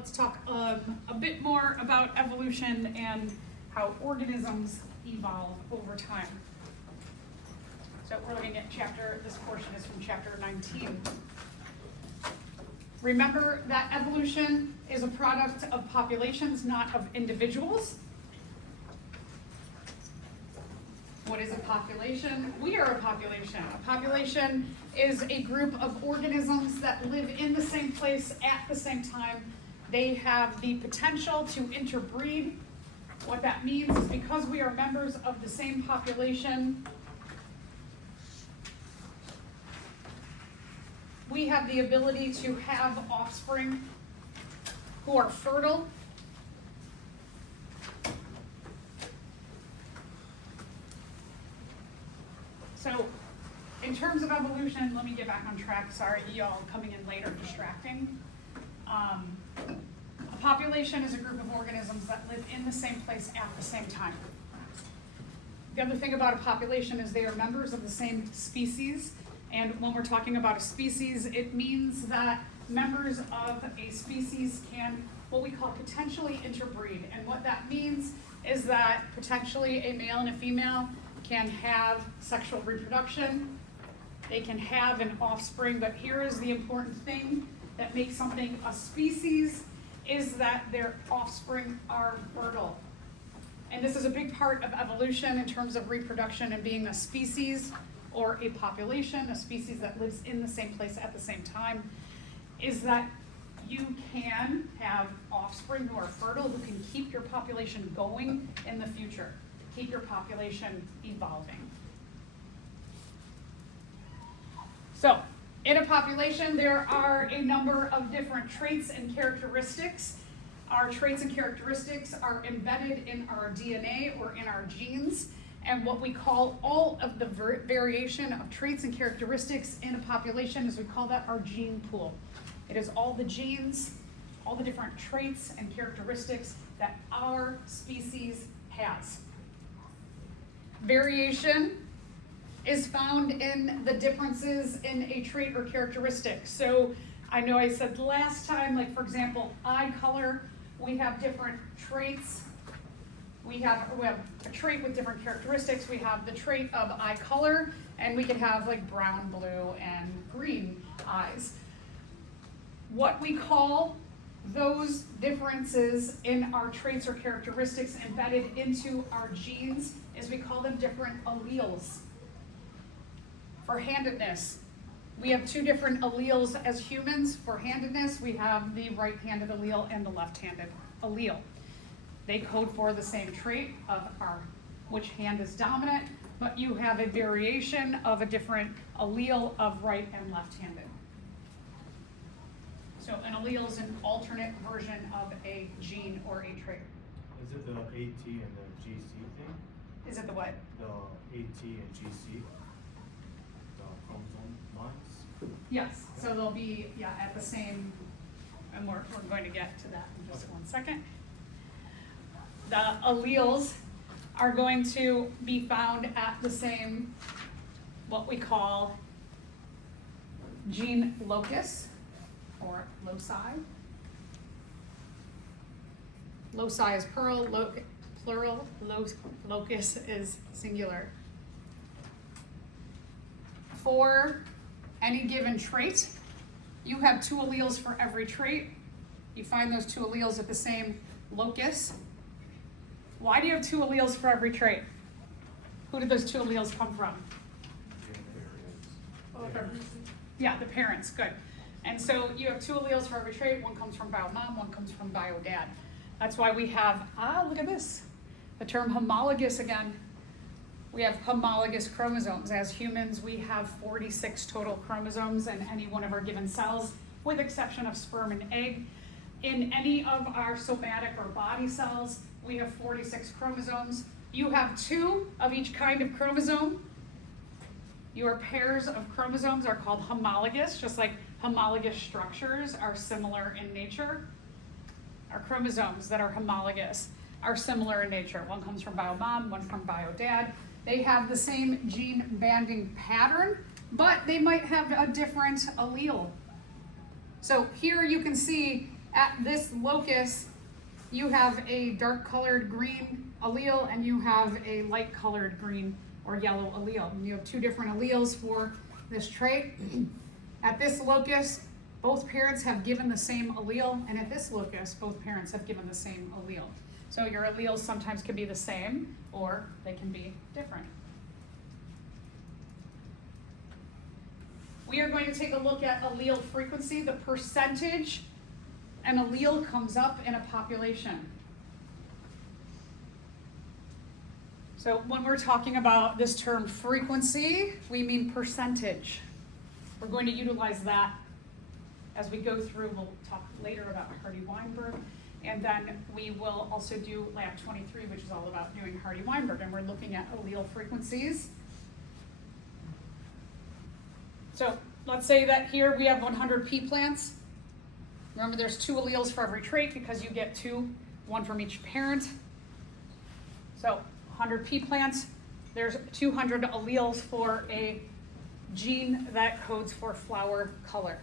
let's talk a bit more about evolution and how organisms evolve over time. So we're looking at this portion is from chapter 19. Remember that evolution is a product of populations, not of individuals. What is a population? We are a population. A population is a group of organisms that live in the same place at the same time. They have the potential to interbreed. What that means is because we are members of the same population, we have the ability to have offspring who are fertile. So, in terms of evolution, let me get back on track. Sorry, y'all coming in later, distracting. A population is a group of organisms that live in the same place at the same time. The other thing about a population is they are members of the same species. And when we're talking about a species, it means that members of a species can, what we call potentially interbreed. And what that means is that potentially a male and a female can have sexual reproduction, they can have an offspring, but here is the important thing that makes something a species is that their offspring are fertile. And this is a big part of evolution in terms of reproduction and being a species or a population, a species that lives in the same place at the same time, is that you can have offspring who are fertile, who can keep your population going in the future, keep your population evolving. So, in a population, there are a number of different traits and characteristics. Our traits and characteristics are embedded in our DNA or in our genes. And what we call all of the variation of traits and characteristics in a population is we call that our gene pool. It is all the genes, all the different traits and characteristics that our species has. Variation is found in the differences in a trait or characteristic. So I know I said last time, like for example, eye color, we have different traits. We have a trait with different characteristics. We have the trait of eye color, and we can have like brown, blue, and green eyes. What we call those differences in our traits or characteristics embedded into our genes is we call them different alleles. For handedness, we have two different alleles as humans. For handedness, we have the right-handed allele and the left-handed allele. They code for the same trait of which hand is dominant, but you have a variation of a different allele of right and left-handed. So an allele is an alternate version of a gene or a trait. Is it the AT and the GC thing? Is it the what? The AT and GC, the chromosome lines? Yes, so they'll be at the same, and we're going to get to that in just 1 second. The alleles are going to be found at the same, what we call gene locus or loci. Loci is plural, locus is singular. For any given trait, you have two alleles for every trait. You find those two alleles at the same locus. Why do you have two alleles for every trait? Who did those two alleles come from? Yeah, the parents, good. And so you have two alleles for every trait. One comes from bio mom, one comes from bio dad. That's why we have, look at this, the term homologous again. We have homologous chromosomes. As humans, we have 46 total chromosomes in any one of our given cells, with exception of sperm and egg. In any of our somatic or body cells, we have 46 chromosomes. You have two of each kind of chromosome. Your pairs of chromosomes are called homologous, just like homologous structures are similar in nature. Our chromosomes that are homologous are similar in nature. One comes from bio mom, one from bio dad. They have the same gene banding pattern, but they might have a different allele. So here you can see at this locus, you have a dark colored green allele and you have a light colored green or yellow allele. And you have two different alleles for this trait. At this locus, both parents have given the same allele, and at this locus, both parents have given the same allele. So your alleles sometimes can be the same or they can be different. We are going to take a look at allele frequency, the percentage an allele comes up in a population. So when we're talking about this term frequency, we mean percentage. We're going to utilize that as we go through. We'll talk later about Hardy-Weinberg, and then we will also do Lab 23, which is all about doing Hardy-Weinberg, and we're looking at allele frequencies. So let's say that here we have 100 pea plants. Remember, there's 2 alleles for every trait because you get 2, 1 from each parent. So 100 pea plants, there's 200 alleles for a gene that codes for flower color.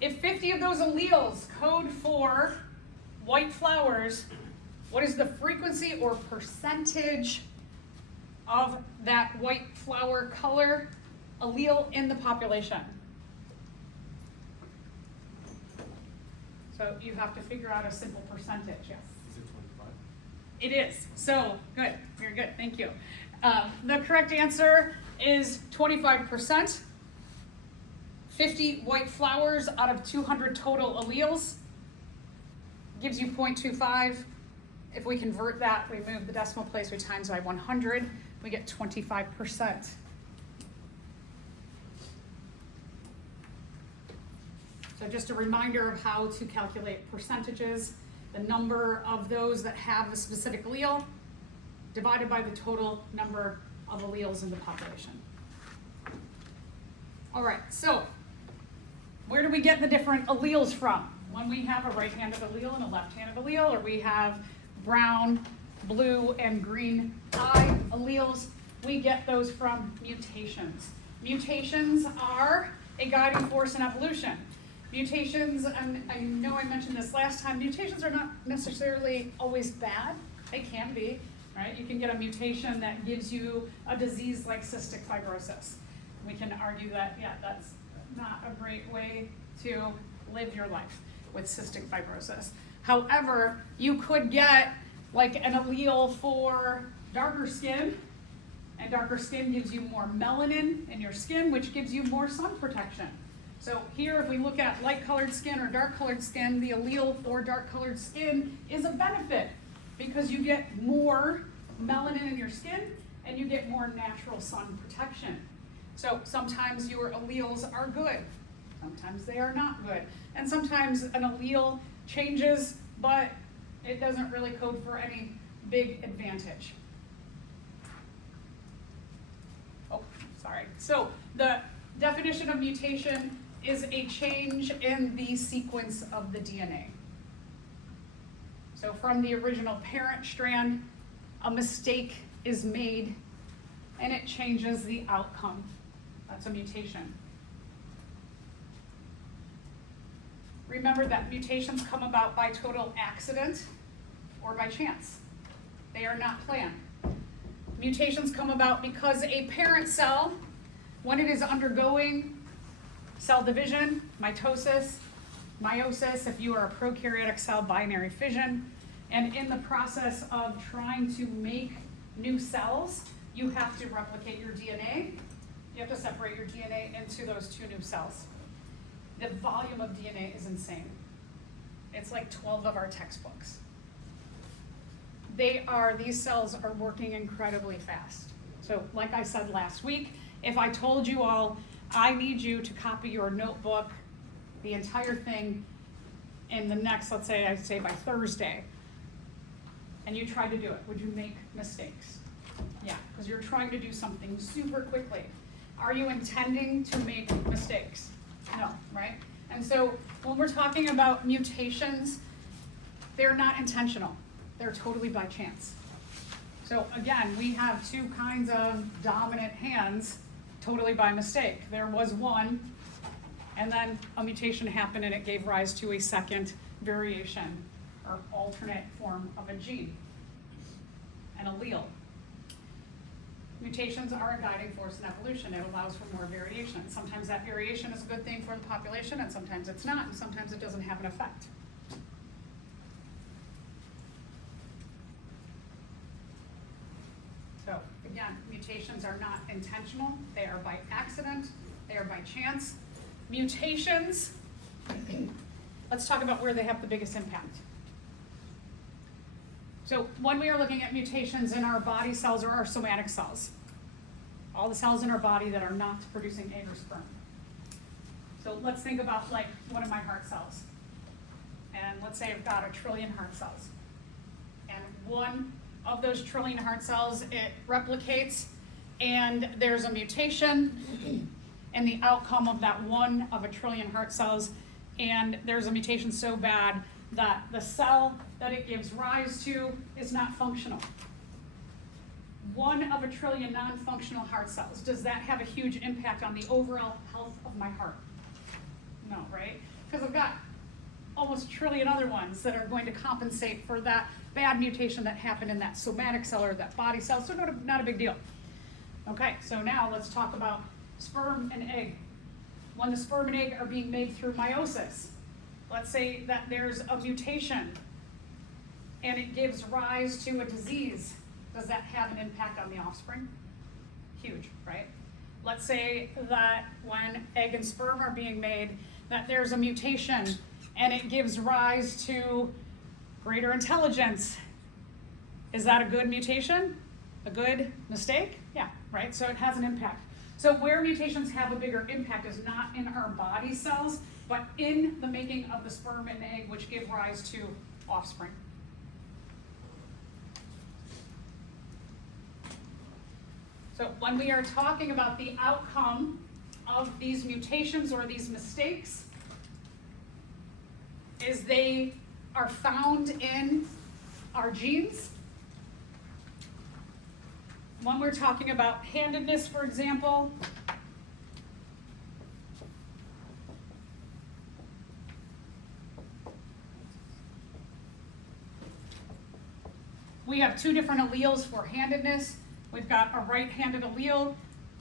If 50 of those alleles code for white flowers, what is the frequency or percentage of that white flower color allele in the population? So you have to figure out a simple percentage, yes. Is it 25? It is. So good. Very good. Thank you. The correct answer is 25%. 50 white flowers out of 200 total alleles gives you 0.25. If we convert that, we move the decimal place, we times by 100, we get 25%. So just a reminder of how to calculate percentages. The number of those that have a specific allele divided by the total number of alleles in the population. All right, so where do we get the different alleles from? When we have a right-handed allele and a left-handed allele, or we have brown, blue, and green eye alleles, we get those from mutations. Mutations are a guiding force in evolution. Mutations, I know I mentioned this last time, mutations are not necessarily always bad. They can be, right? You can get a mutation that gives you a disease like cystic fibrosis. We can argue that, yeah, that's not a great way to live your life with cystic fibrosis. However, you could get like an allele for darker skin, and darker skin gives you more melanin in your skin, which gives you more sun protection. So here, if we look at light-colored skin or dark-colored skin, the allele for dark-colored skin is a benefit because you get more melanin in your skin and you get more natural sun protection. So sometimes your alleles are good, sometimes they are not good, and sometimes an allele changes, but it doesn't really code for any big advantage. Oh, sorry. So the definition of mutation is a change in the sequence of the DNA. So from the original parent strand, a mistake is made and it changes the outcome. That's a mutation. Remember that mutations come about by total accident or by chance. They are not planned. Mutations come about because a parent cell, when it is undergoing cell division, mitosis, meiosis, if you are a prokaryotic cell, binary fission, and in the process of trying to make new cells, you have to replicate your DNA. You have to separate your DNA into those 2 new cells. The volume of DNA is insane. It's like 12 of our textbooks. These cells are working incredibly fast. So like I said last week, if I told you all, I need you to copy your notebook, the entire thing, in the next, let's say, I'd say by Thursday, and you tried to do it, would you make mistakes? Yeah, because you're trying to do something super quickly. Are you intending to make mistakes? No, right? And so when we're talking about mutations, they're not intentional. They're totally by chance. So again, we have 2 kinds of dominant hands totally by mistake. There was one, And then a mutation happened and it gave rise to a second variation or alternate form of a gene, an allele. Mutations are a guiding force in evolution. It allows for more variation. Sometimes that variation is a good thing for the population, and sometimes it's not, and sometimes it doesn't have an effect. So again, mutations are not intentional. They are by accident. They are by chance. Mutations, let's talk about where they have the biggest impact. So when we are looking at mutations in our body cells or our somatic cells, all the cells in our body that are not producing egg or sperm. So let's think about like one of my heart cells. And let's say I've got 1 trillion heart cells. And one of those trillion heart cells, it replicates and there's a mutation and the outcome of that one of 1 trillion heart cells, and there's a mutation so bad that the cell that it gives rise to is not functional. One of 1 trillion non-functional heart cells, does that have a huge impact on the overall health of my heart? No, right? Because I've got almost 1 trillion other ones that are going to compensate for that bad mutation that happened in that somatic cell or that body cell, so not a big deal. Okay, so now let's talk about sperm and egg. When the sperm and egg are being made through meiosis, let's say that there's a mutation and it gives rise to a disease. Does that have an impact on the offspring? Huge, right? Let's say that when egg and sperm are being made, that there's a mutation and it gives rise to greater intelligence. Is that a good mutation? A good mistake? Yeah, right? So it has an impact. So where mutations have a bigger impact is not in our body cells, but in the making of the sperm and egg, which give rise to offspring. So when we are talking about the outcome of these mutations or these mistakes, is they are found in our genes. When we're talking about handedness, for example, we have two different alleles for handedness. We've got a right-handed allele.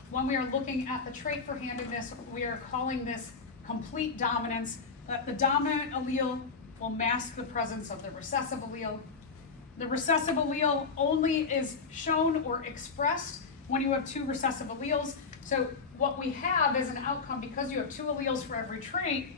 When we are looking at the trait for handedness, we are calling this complete dominance. That the dominant allele will mask the presence of the recessive allele. The recessive allele only is shown or expressed when you have two recessive alleles. So what we have as an outcome, because you have two alleles for every trait,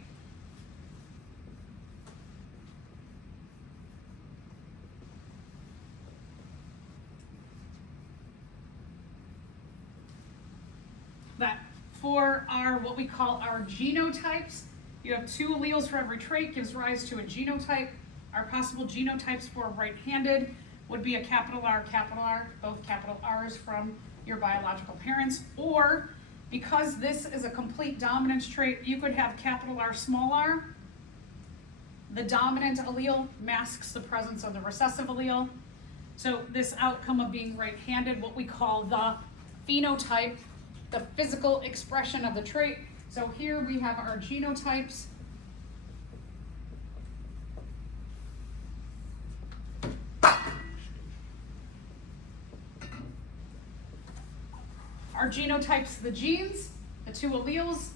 that for our, what we call our genotypes, you have two alleles for every trait, gives rise to a genotype. Our possible genotypes for right-handed would be a capital R, both capital R's from your biological parents, or because this is a complete dominance trait, you could have capital R, small r. The dominant allele masks the presence of the recessive allele. So this outcome of being right-handed, what we call the phenotype, the physical expression of the trait. So here we have our genotypes. Our genotypes, the genes, the two alleles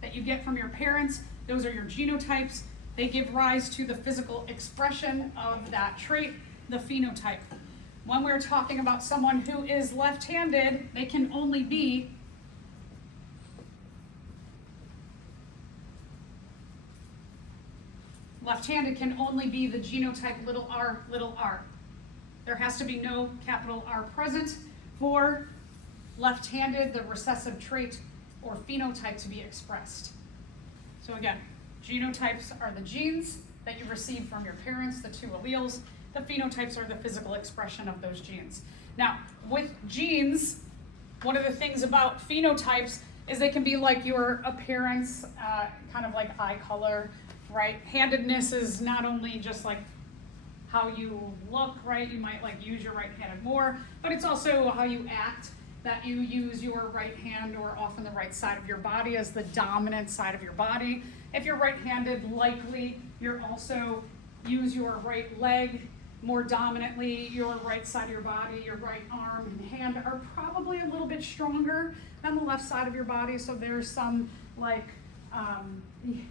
that you get from your parents, those are your genotypes. They give rise to the physical expression of that trait, the phenotype. When we're talking about someone who is left-handed, they can only be left-handed can only be the genotype little r. There has to be no capital R present for left-handed, the recessive trait or phenotype to be expressed. So again, genotypes are the genes that you receive from your parents, the two alleles. The phenotypes are the physical expression of those genes. Now, with genes, one of the things about phenotypes is they can be like your appearance, kind of like eye color, right? Handedness is not only just like how you look, right? You might like use your right-handed more, but it's also how you act. that you use your right hand or often the right side of your body as the dominant side of your body. If you're right-handed, likely you're also use your right leg more dominantly. Your right side of your body, your right arm and hand are probably a little bit stronger than the left side of your body. So there's some like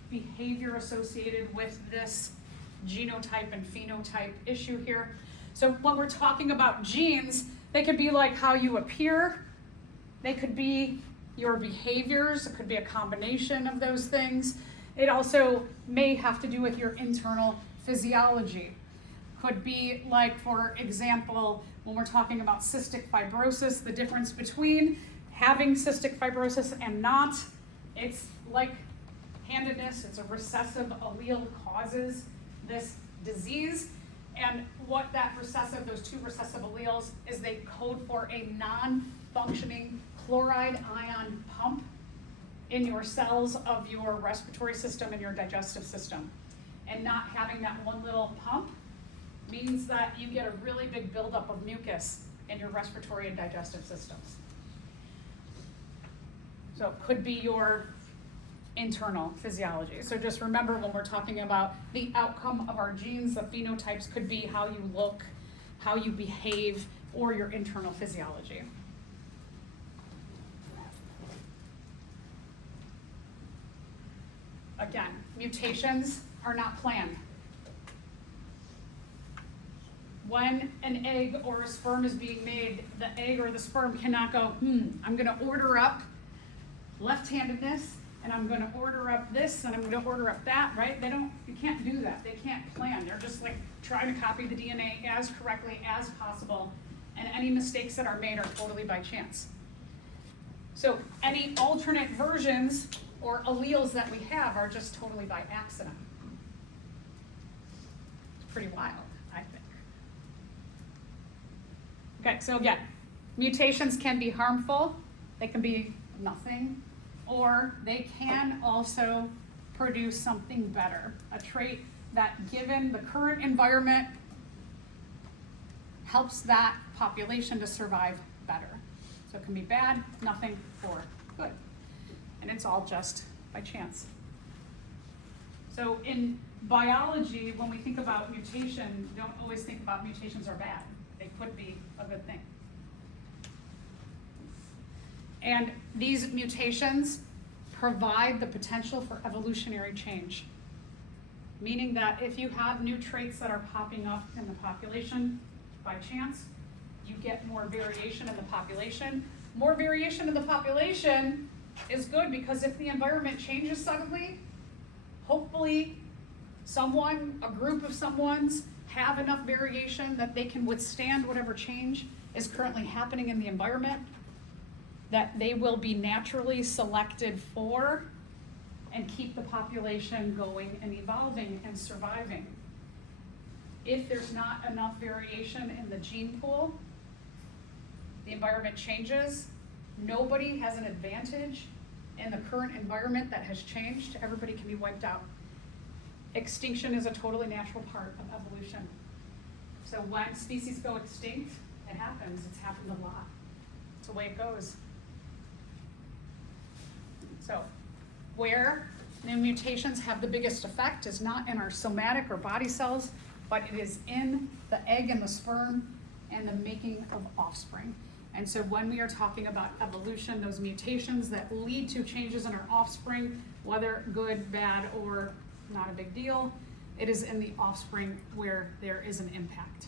behavior associated with this genotype and phenotype issue here. So when we're talking about genes, they could be like how you appear, they could be your behaviors, it could be a combination of those things. It also may have to do with your internal physiology. Could be like, for example, when we're talking about cystic fibrosis, the difference between having cystic fibrosis and not, it's like handedness, it's a recessive allele causes this disease. And what that recessive, those two recessive alleles, is they code for a non-functioning chloride ion pump in your cells of your respiratory system and your digestive system. And not having that one little pump means that you get a really big buildup of mucus in your respiratory and digestive systems. So it could be your internal physiology. So just remember, when we're talking about the outcome of our genes, the phenotypes could be how you look, how you behave, or your internal physiology. Again, mutations are not planned. When an egg or a sperm is being made, the egg or the sperm cannot go, I'm gonna order up left-handedness, and I'm gonna order up this, and I'm gonna order up that, right? You can't do that. They can't plan. They're just like trying to copy the DNA as correctly as possible, and any mistakes that are made are totally by chance. So any alternate versions or alleles that we have are just totally by accident. It's pretty wild, I think. Okay, so again, mutations can be harmful. They can be nothing, or they can also produce something better, a trait that, given the current environment, helps that population to survive better. So it can be bad, nothing, or good. And it's all just by chance. So in biology, when we think about mutation, don't always think about mutations are bad. They could be a good thing. And these mutations provide the potential for evolutionary change, meaning that if you have new traits that are popping up in the population by chance, you get more variation in the population. More variation in the population is good, because if the environment changes suddenly, hopefully a group of someone's have enough variation that they can withstand whatever change is currently happening in the environment, that they will be naturally selected for and keep the population going and evolving and surviving. If there's not enough variation in the gene pool, the environment changes, nobody has an advantage in the current environment that has changed, everybody can be wiped out. Extinction is a totally natural part of evolution. So when species go extinct, it happens, it's happened a lot. It's the way it goes. So where the mutations have the biggest effect is not in our somatic or body cells, but it is in the egg and the sperm and the making of offspring. And so when we are talking about evolution, those mutations that lead to changes in our offspring, whether good, bad, or not a big deal, it is in the offspring where there is an impact.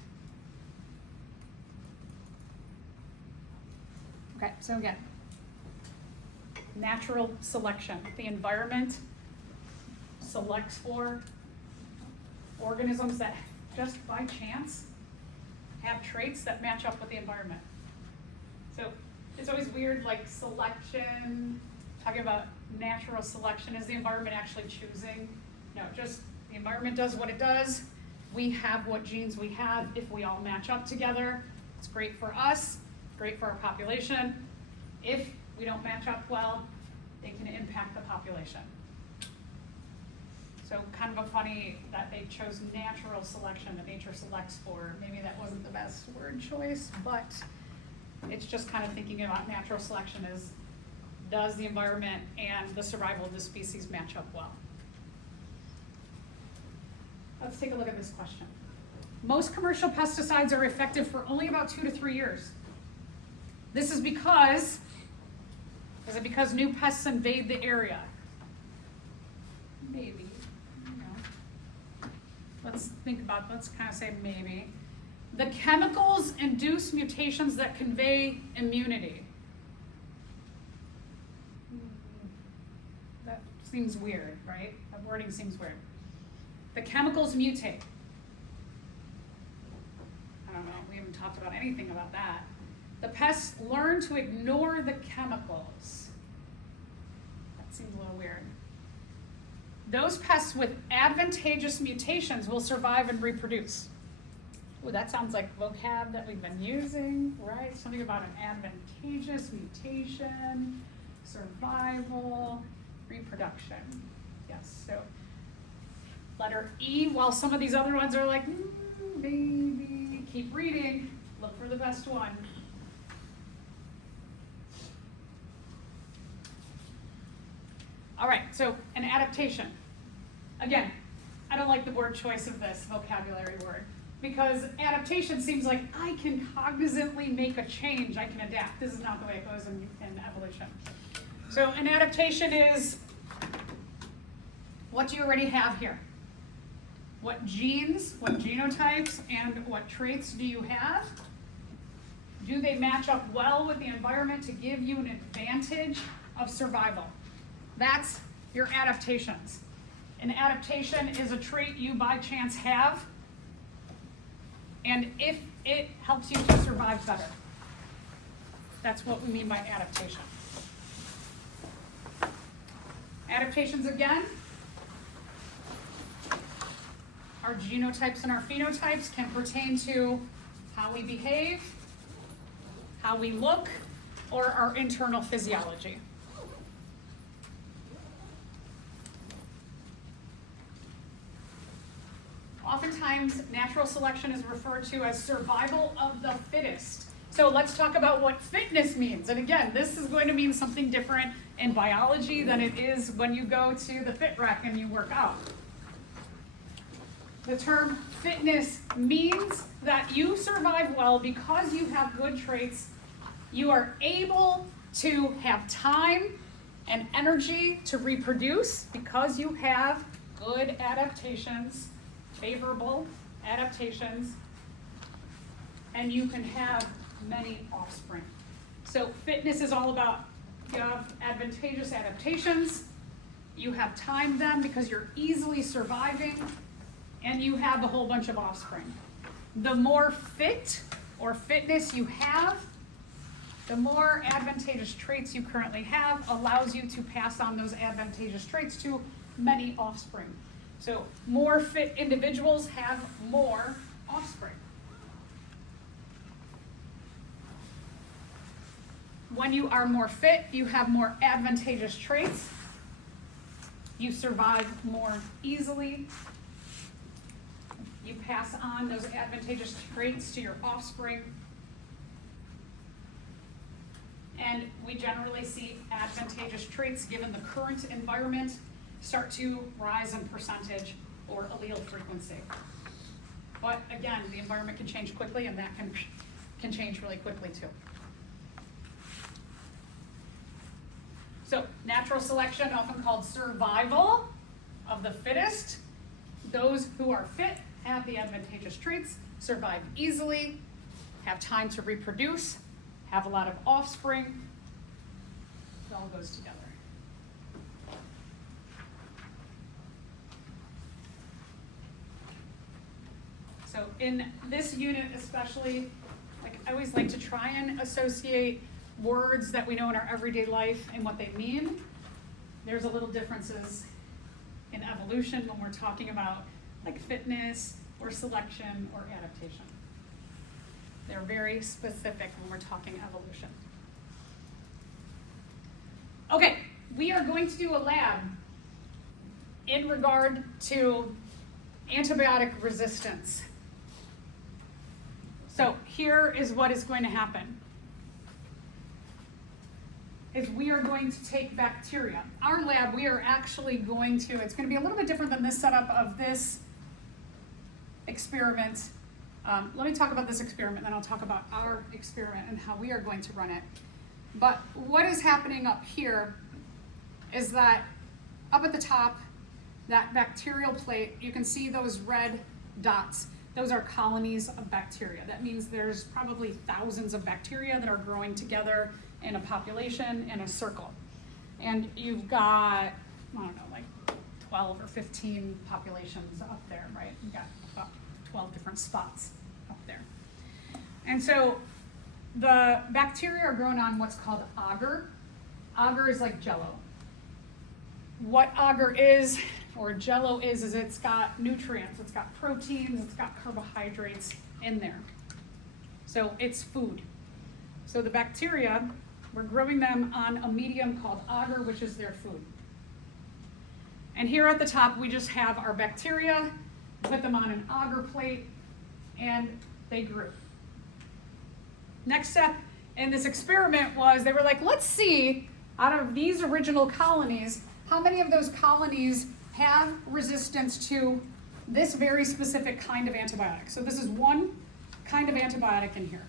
Okay, so again, natural selection. The environment selects for organisms that just by chance have traits that match up with the environment. So it's always weird, like selection, talking about natural selection. Is the environment actually choosing? No, just the environment does what it does. We have what genes we have. If we all match up together, it's great for us, great for our population. If we don't match up well, it can impact the population. So kind of a funny that they chose natural selection, that nature selects for. Maybe that wasn't the best word choice, but It's just kind of thinking about natural selection as, does the environment and the survival of the species match up well? Let's take a look at this question. Most commercial pesticides are effective for only about 2 to 3 years. This is because, is it because new pests invade the area? Maybe, let's think about, let's kind of say maybe. The chemicals induce mutations that convey immunity. That seems weird, right? That wording seems weird. The chemicals mutate. I don't know, we haven't talked about anything about that. The pests learn to ignore the chemicals. That seems a little weird. Those pests with advantageous mutations will survive and reproduce. Ooh, that sounds like vocab that we've been using, right? Something about an advantageous mutation, survival, reproduction. Yes, so letter E, while some of these other ones are like, maybe, keep reading, look for the best one. All right, so an adaptation. Again, I don't like the word choice of this vocabulary word, because adaptation seems like I can cognizantly make a change, I can adapt. This is not the way it goes in evolution. So an adaptation is, what do you already have here? What genes, what genotypes, and what traits do you have? Do they match up well with the environment to give you an advantage of survival? That's your adaptations. An adaptation is a trait you by chance have, and if it helps you to survive better. That's what we mean by adaptation. Adaptations again, our genotypes and our phenotypes can pertain to how we behave, how we look, or our internal physiology. Oftentimes, natural selection is referred to as survival of the fittest. So let's talk about what fitness means. And again, this is going to mean something different in biology than it is when you go to the fit rec and you work out. The term fitness means that you survive well because you have good traits. You are able to have time and energy to reproduce because you have good adaptations, favorable adaptations, and you can have many offspring. So fitness is all about, you have advantageous adaptations, you have timed them because you're easily surviving, and you have a whole bunch of offspring. The more fit or fitness you have, the more advantageous traits you currently have allows you to pass on those advantageous traits to many offspring. So more fit individuals have more offspring. When you are more fit, you have more advantageous traits. You survive more easily. You pass on those advantageous traits to your offspring. And we generally see advantageous traits, given the current environment, start to rise in percentage or allele frequency. But again, the environment can change quickly, and that can change really quickly too. So natural selection, often called survival of the fittest. Those who are fit have the advantageous traits, survive easily, have time to reproduce, have a lot of offspring. It all goes together. So in this unit especially, like I always like to try and associate words that we know in our everyday life and what they mean. There's a little differences in evolution when we're talking about like fitness or selection or adaptation. They're very specific when we're talking evolution. Okay, we are going to do a lab in regard to antibiotic resistance. So here is what is going to happen. is we are going to take bacteria. Our lab, we are actually going to, it's going to be a little bit different than this setup of this experiment. Let me talk about this experiment, then I'll talk about our experiment and how we are going to run it. But what is happening up here is that up at the top, that bacterial plate, you can see those red dots. Those are colonies of bacteria. That means there's probably thousands of bacteria that are growing together in a population in a circle. And you've got, I don't know, like 12 or 15 populations up there, right? You've got about 12 different spots up there. And so the bacteria are grown on what's called agar. Agar is like jello. What agar is, or jello is it's got nutrients, it's got proteins, it's got carbohydrates in there. So it's food. So the bacteria, we're growing them on a medium called agar, which is their food. And here at the top, we just have our bacteria, put them on an agar plate, and they grew. Next step in this experiment was they were like, let's see, out of these original colonies, how many of those colonies have resistance to this very specific kind of antibiotic. So this is one kind of antibiotic in here.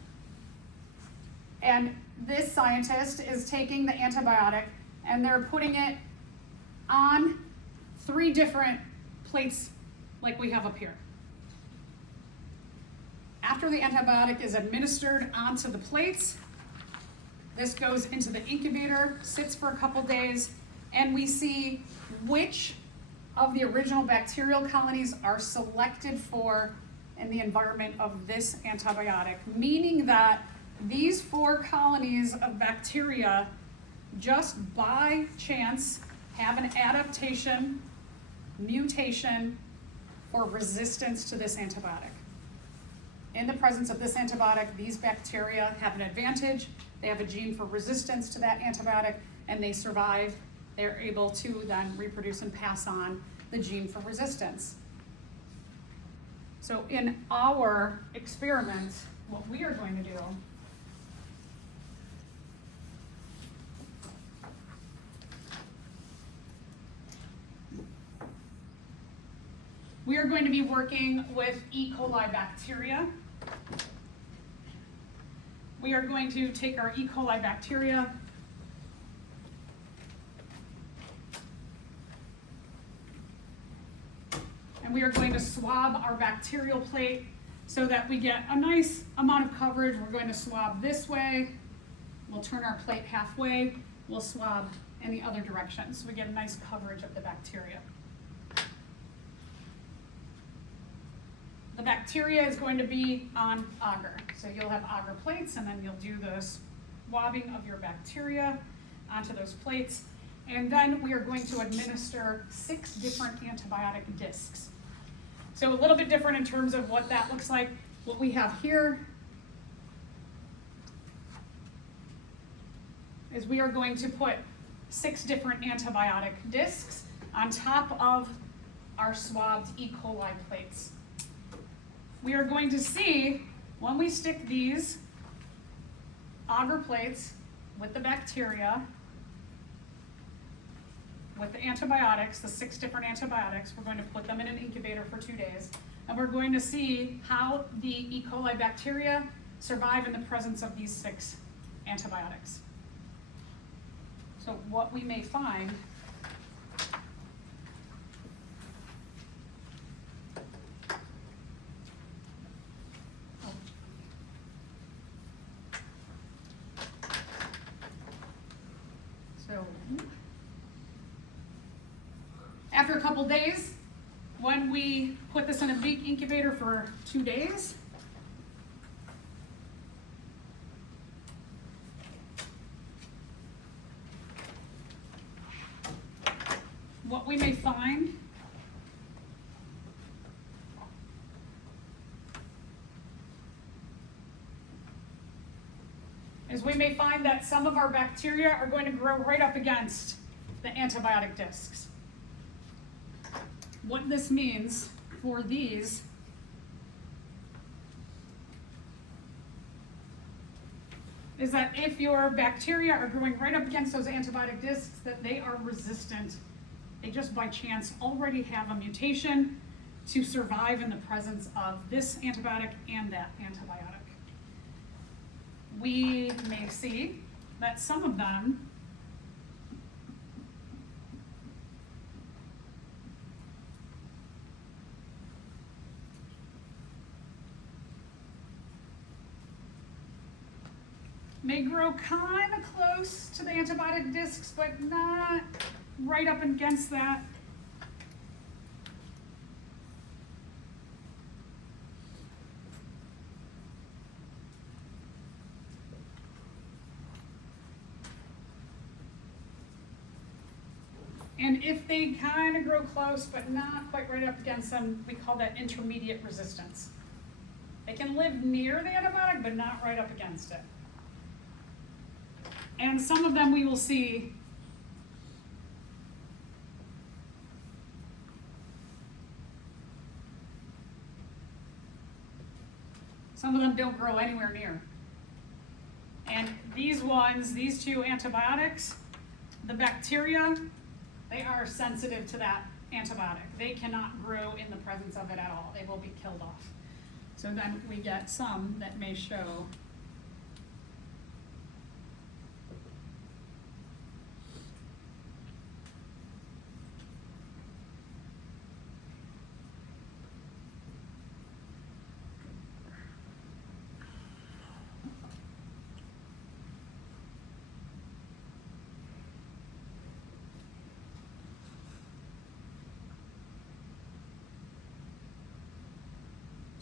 And this scientist is taking the antibiotic and they're putting it on 3 different plates like we have up here. After the antibiotic is administered onto the plates, this goes into the incubator, sits for a couple days, and we see which of the original bacterial colonies are selected for in the environment of this antibiotic, meaning that these 4 colonies of bacteria just by chance have an adaptation, mutation, or resistance to this antibiotic. In the presence of this antibiotic, these bacteria have an advantage. They have a gene for resistance to that antibiotic, and they survive. They're able to then reproduce and pass on the gene for resistance. So in our experiment, what we are going to do we are going to be working with E. coli bacteria. We are going to take our E. coli bacteria, and we are going to swab our bacterial plate so that we get a nice amount of coverage. We're going to swab this way. We'll turn our plate halfway. We'll swab in the other direction so we get a nice coverage of the bacteria. The bacteria is going to be on agar. So you'll have agar plates, and then you'll do the swabbing of your bacteria onto those plates. And then we are going to administer 6 different antibiotic discs. So a little bit different in terms of what that looks like. What we have here is we are going to put 6 different antibiotic discs on top of our swabbed E. coli plates. We are going to see when we stick these agar plates with the bacteria, with the antibiotics, the 6 different antibiotics, we're going to put them in an incubator for 2 days, and we're going to see how the E. coli bacteria survive in the presence of these 6 antibiotics. So what we may find after a couple days, when we put this in a big incubator for 2 days, what we may find is we may find that some of our bacteria are going to grow right up against the antibiotic discs. What this means for these is that if your bacteria are growing right up against those antibiotic discs, that they are resistant. They just by chance already have a mutation to survive in the presence of this antibiotic and that antibiotic. We may see that some of them may grow kind of close to the antibiotic discs, but not right up against that. And if they kind of grow close, but not quite right up against them, we call that intermediate resistance. They can live near the antibiotic, but not right up against it. And some of them we will see some of them don't grow anywhere near. And these ones, these two antibiotics, the bacteria, they are sensitive to that antibiotic. They cannot grow in the presence of it at all. They will be killed off. So then we get some that may show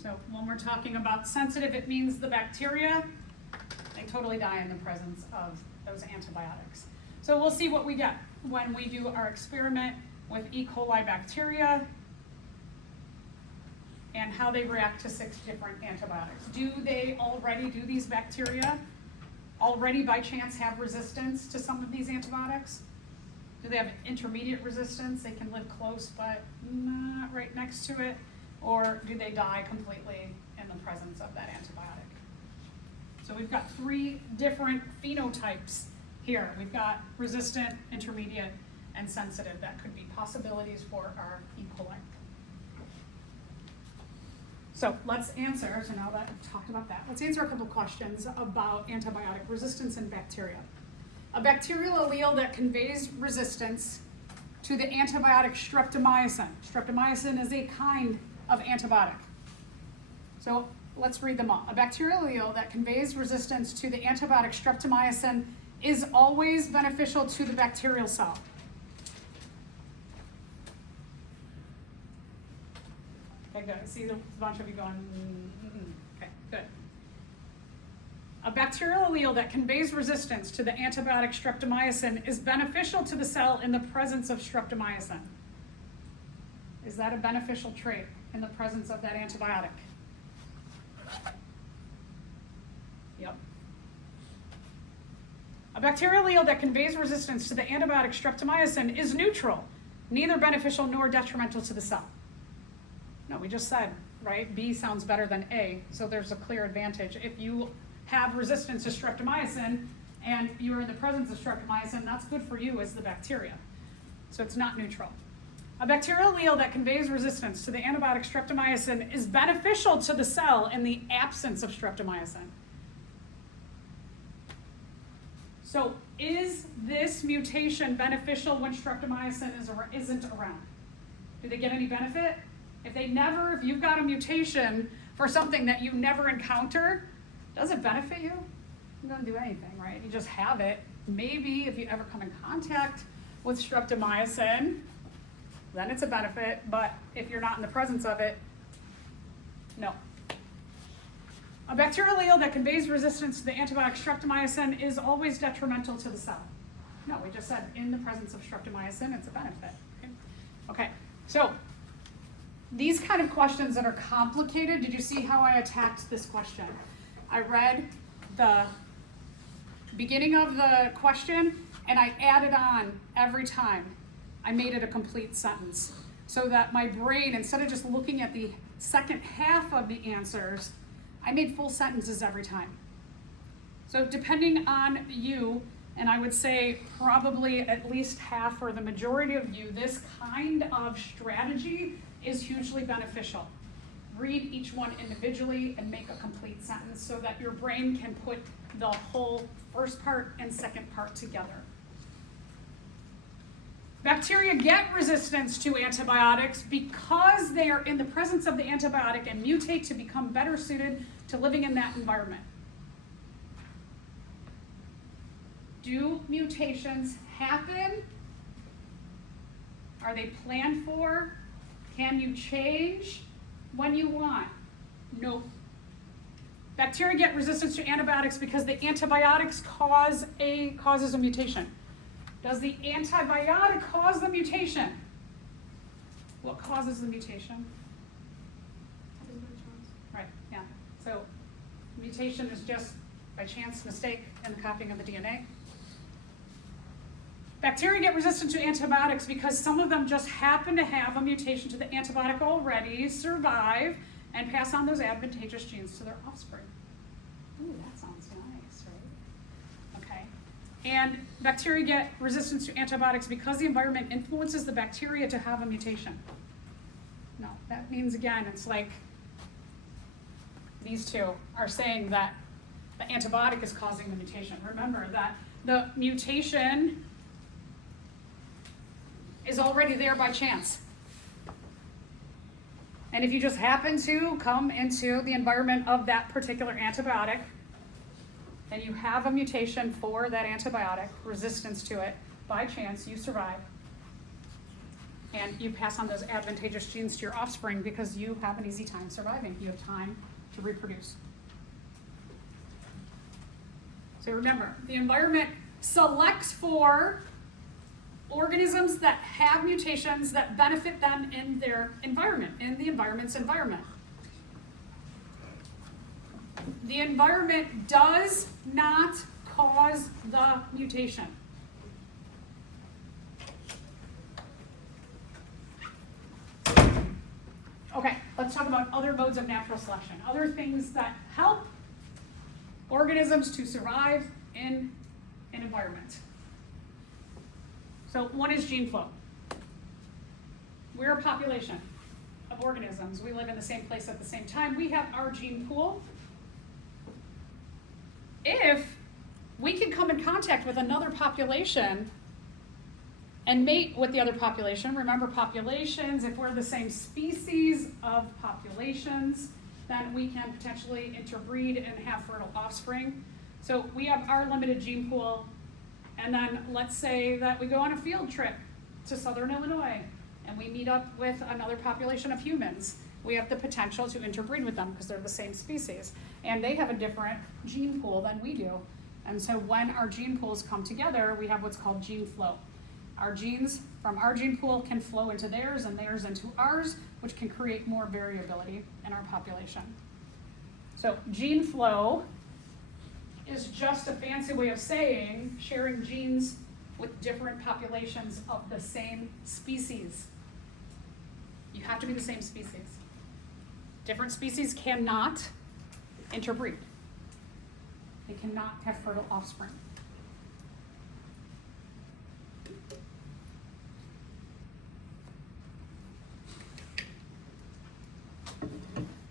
so when we're talking about sensitive, it means the bacteria, they totally die in the presence of those antibiotics. So we'll see what we get when we do our experiment with E. coli bacteria and how they react to 6 different antibiotics. Do these bacteria already by chance have resistance to some of these antibiotics? Do they have intermediate resistance? They can live close but not right next to it. Or do they die completely in the presence of that antibiotic? So we've got 3 different phenotypes here. We've got resistant, intermediate, and sensitive. That could be possibilities for our E. coli. So let's answer, so now that we've talked about that, let's answer a couple questions about antibiotic resistance in bacteria. A bacterial allele that conveys resistance to the antibiotic streptomycin. Streptomycin is a kind of antibiotic. So let's read them all. A bacterial allele that conveys resistance to the antibiotic streptomycin is always beneficial to the bacterial cell. Okay, good. I see a bunch of you going, okay, good. A bacterial allele that conveys resistance to the antibiotic streptomycin is beneficial to the cell in the presence of streptomycin. Is that a beneficial trait in the presence of that antibiotic? Yep. A bacterial allele that conveys resistance to the antibiotic streptomycin is neutral, neither beneficial nor detrimental to the cell. No, we just said, right? B sounds better than A, so there's a clear advantage. If you have resistance to streptomycin and you're in the presence of streptomycin, that's good for you as the bacteria. So it's not neutral. A bacterial allele that conveys resistance to the antibiotic streptomycin is beneficial to the cell in the absence of streptomycin. So is this mutation beneficial when streptomycin isn't around? Do they get any benefit? If you've got a mutation for something that you never encounter, does it benefit you? It doesn't do anything, right? You just have it. Maybe if you ever come in contact with streptomycin, then it's a benefit, but if you're not in the presence of it, no. A bacterial allele that conveys resistance to the antibiotic streptomycin is always detrimental to the cell. No, we just said in the presence of streptomycin, it's a benefit. Okay, so these kind of questions that are complicated, did you see how I attacked this question? I read the beginning of the question and I added on every time. I made it a complete sentence so that my brain, instead of just looking at the second half of the answers, I made full sentences every time. So depending on you, and I would say probably at least half or the majority of you, this kind of strategy is hugely beneficial. Read each one individually and make a complete sentence so that your brain can put the whole first part and second part together. Bacteria get resistance to antibiotics because they are in the presence of the antibiotic and mutate to become better suited to living in that environment. Do mutations happen? Are they planned for? Can you change when you want? Nope. Bacteria get resistance to antibiotics because the antibiotics causes a mutation. Does the antibiotic cause the mutation? What causes the mutation? Right, yeah. So mutation is just by chance mistake in the copying of the DNA. Bacteria get resistant to antibiotics because some of them just happen to have a mutation to the antibiotic already, survive, and pass on those advantageous genes to their offspring. Ooh, that sounds nice, right? Okay. And bacteria get resistance to antibiotics because the environment influences the bacteria to have a mutation. No, that means, again, it's like these two are saying that the antibiotic is causing the mutation. Remember that the mutation is already there by chance. And if you just happen to come into the environment of that particular antibiotic, then you have a mutation for that antibiotic, resistance to it, by chance you survive. And you pass on those advantageous genes to your offspring because you have an easy time surviving. You have time to reproduce. So remember, the environment selects for organisms that have mutations that benefit them in their environment, in the environment's environment. The environment does not cause the mutation. Okay, let's talk about other modes of natural selection, other things that help organisms to survive in an environment. So one is gene flow. We're a population of organisms. We live in the same place at the same time. We have our gene pool. If we can come in contact with another population and mate with the other population, remember populations, if we're the same species of populations, then we can potentially interbreed and have fertile offspring. So we have our limited gene pool. And then let's say that we go on a field trip to southern Illinois and we meet up with another population of humans. We have the potential to interbreed with them because they're the same species. And they have a different gene pool than we do. And so when our gene pools come together, we have what's called gene flow. Our genes from our gene pool can flow into theirs and theirs into ours, which can create more variability in our population. So gene flow is just a fancy way of saying sharing genes with different populations of the same species. You have to be the same species. Different species cannot interbreed. They cannot have fertile offspring.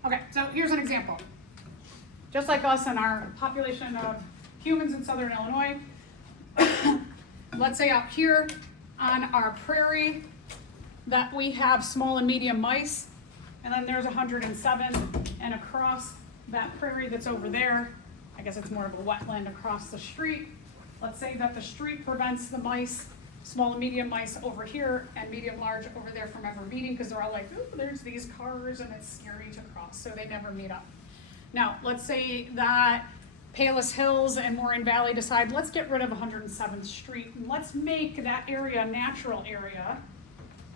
Okay, so here's an example. Just like us and our population of humans in southern Illinois, let's say out here on our prairie that we have small and medium mice, and then there's 107, and across that prairie that's over there, I guess it's more of a wetland across the street, let's say that the street prevents the mice, small and medium mice over here and medium large over there from ever meeting because they're all like, ooh, there's these cars and it's scary to cross, so they never meet up. Now, let's say that Palos Hills and Moraine Valley decide, let's get rid of 107th Street and let's make that area a natural area.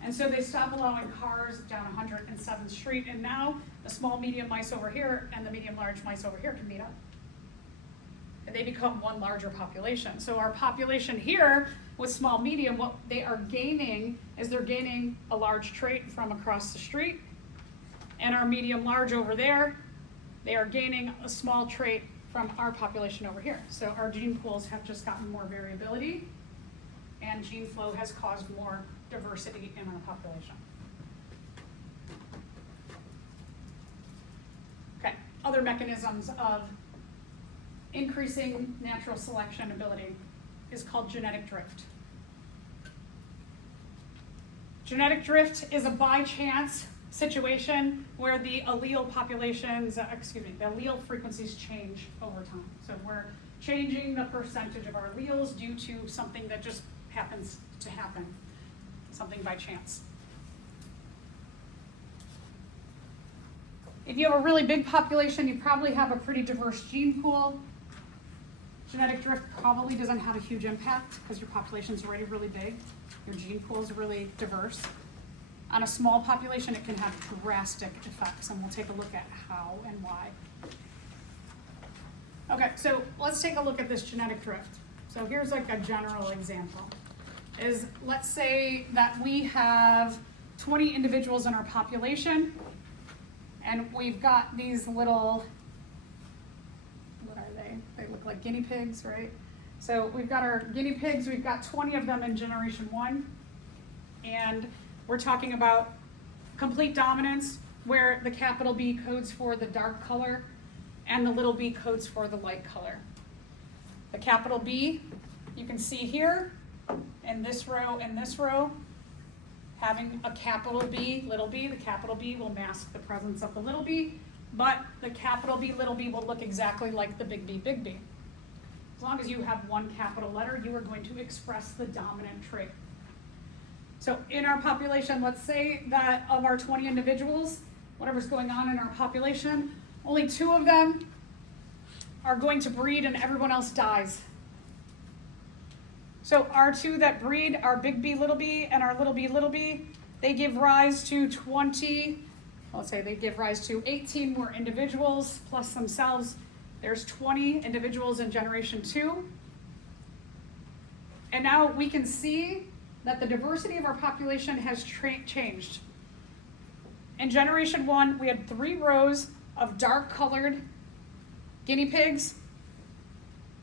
And so they stop allowing cars down 107th Street, and now the small medium mice over here and the medium large mice over here can meet up. And they become one larger population. So our population here with small medium, what they are gaining is they're gaining a large trait from across the street. And our medium large over there, they are gaining a small trait from our population over here. So our gene pools have just gotten more variability, and gene flow has caused more diversity in our population. Okay, other mechanisms of increasing natural selection ability is called genetic drift. Genetic drift is a by chance situation where the allele populations, the allele frequencies change over time. So we're changing the percentage of our alleles due to something that just happens to happen, something by chance. If you have a really big population, you probably have a pretty diverse gene pool. Genetic drift probably doesn't have a huge impact because your population's already really big. Your gene pool is really diverse. On a small population, it can have drastic effects, and we'll take a look at how and why. Okay, so let's take a look at this genetic drift. So here's like a general example. Let's say that we have 20 individuals in our population, and we've got these little, what are they? They look like guinea pigs, right? So we've got our guinea pigs, we've got 20 of them in generation 1, and we're talking about complete dominance, where the capital B codes for the dark color and the little b codes for the light color. The capital B, you can see here, in this row, having a capital B, little b, the capital B will mask the presence of the little b, but the capital B, little b will look exactly like the big B, big B. As long as you have one capital letter, you are going to express the dominant trait. So in our population, let's say that of our 20 individuals, whatever's going on in our population, only 2 of them are going to breed and everyone else dies. So our 2 that breed, our big B, little b, and our little b, they give rise to 18 more individuals plus themselves. There's 20 individuals in generation 2. And now we can see that the diversity of our population has changed. In generation 1, we had 3 rows of dark colored guinea pigs.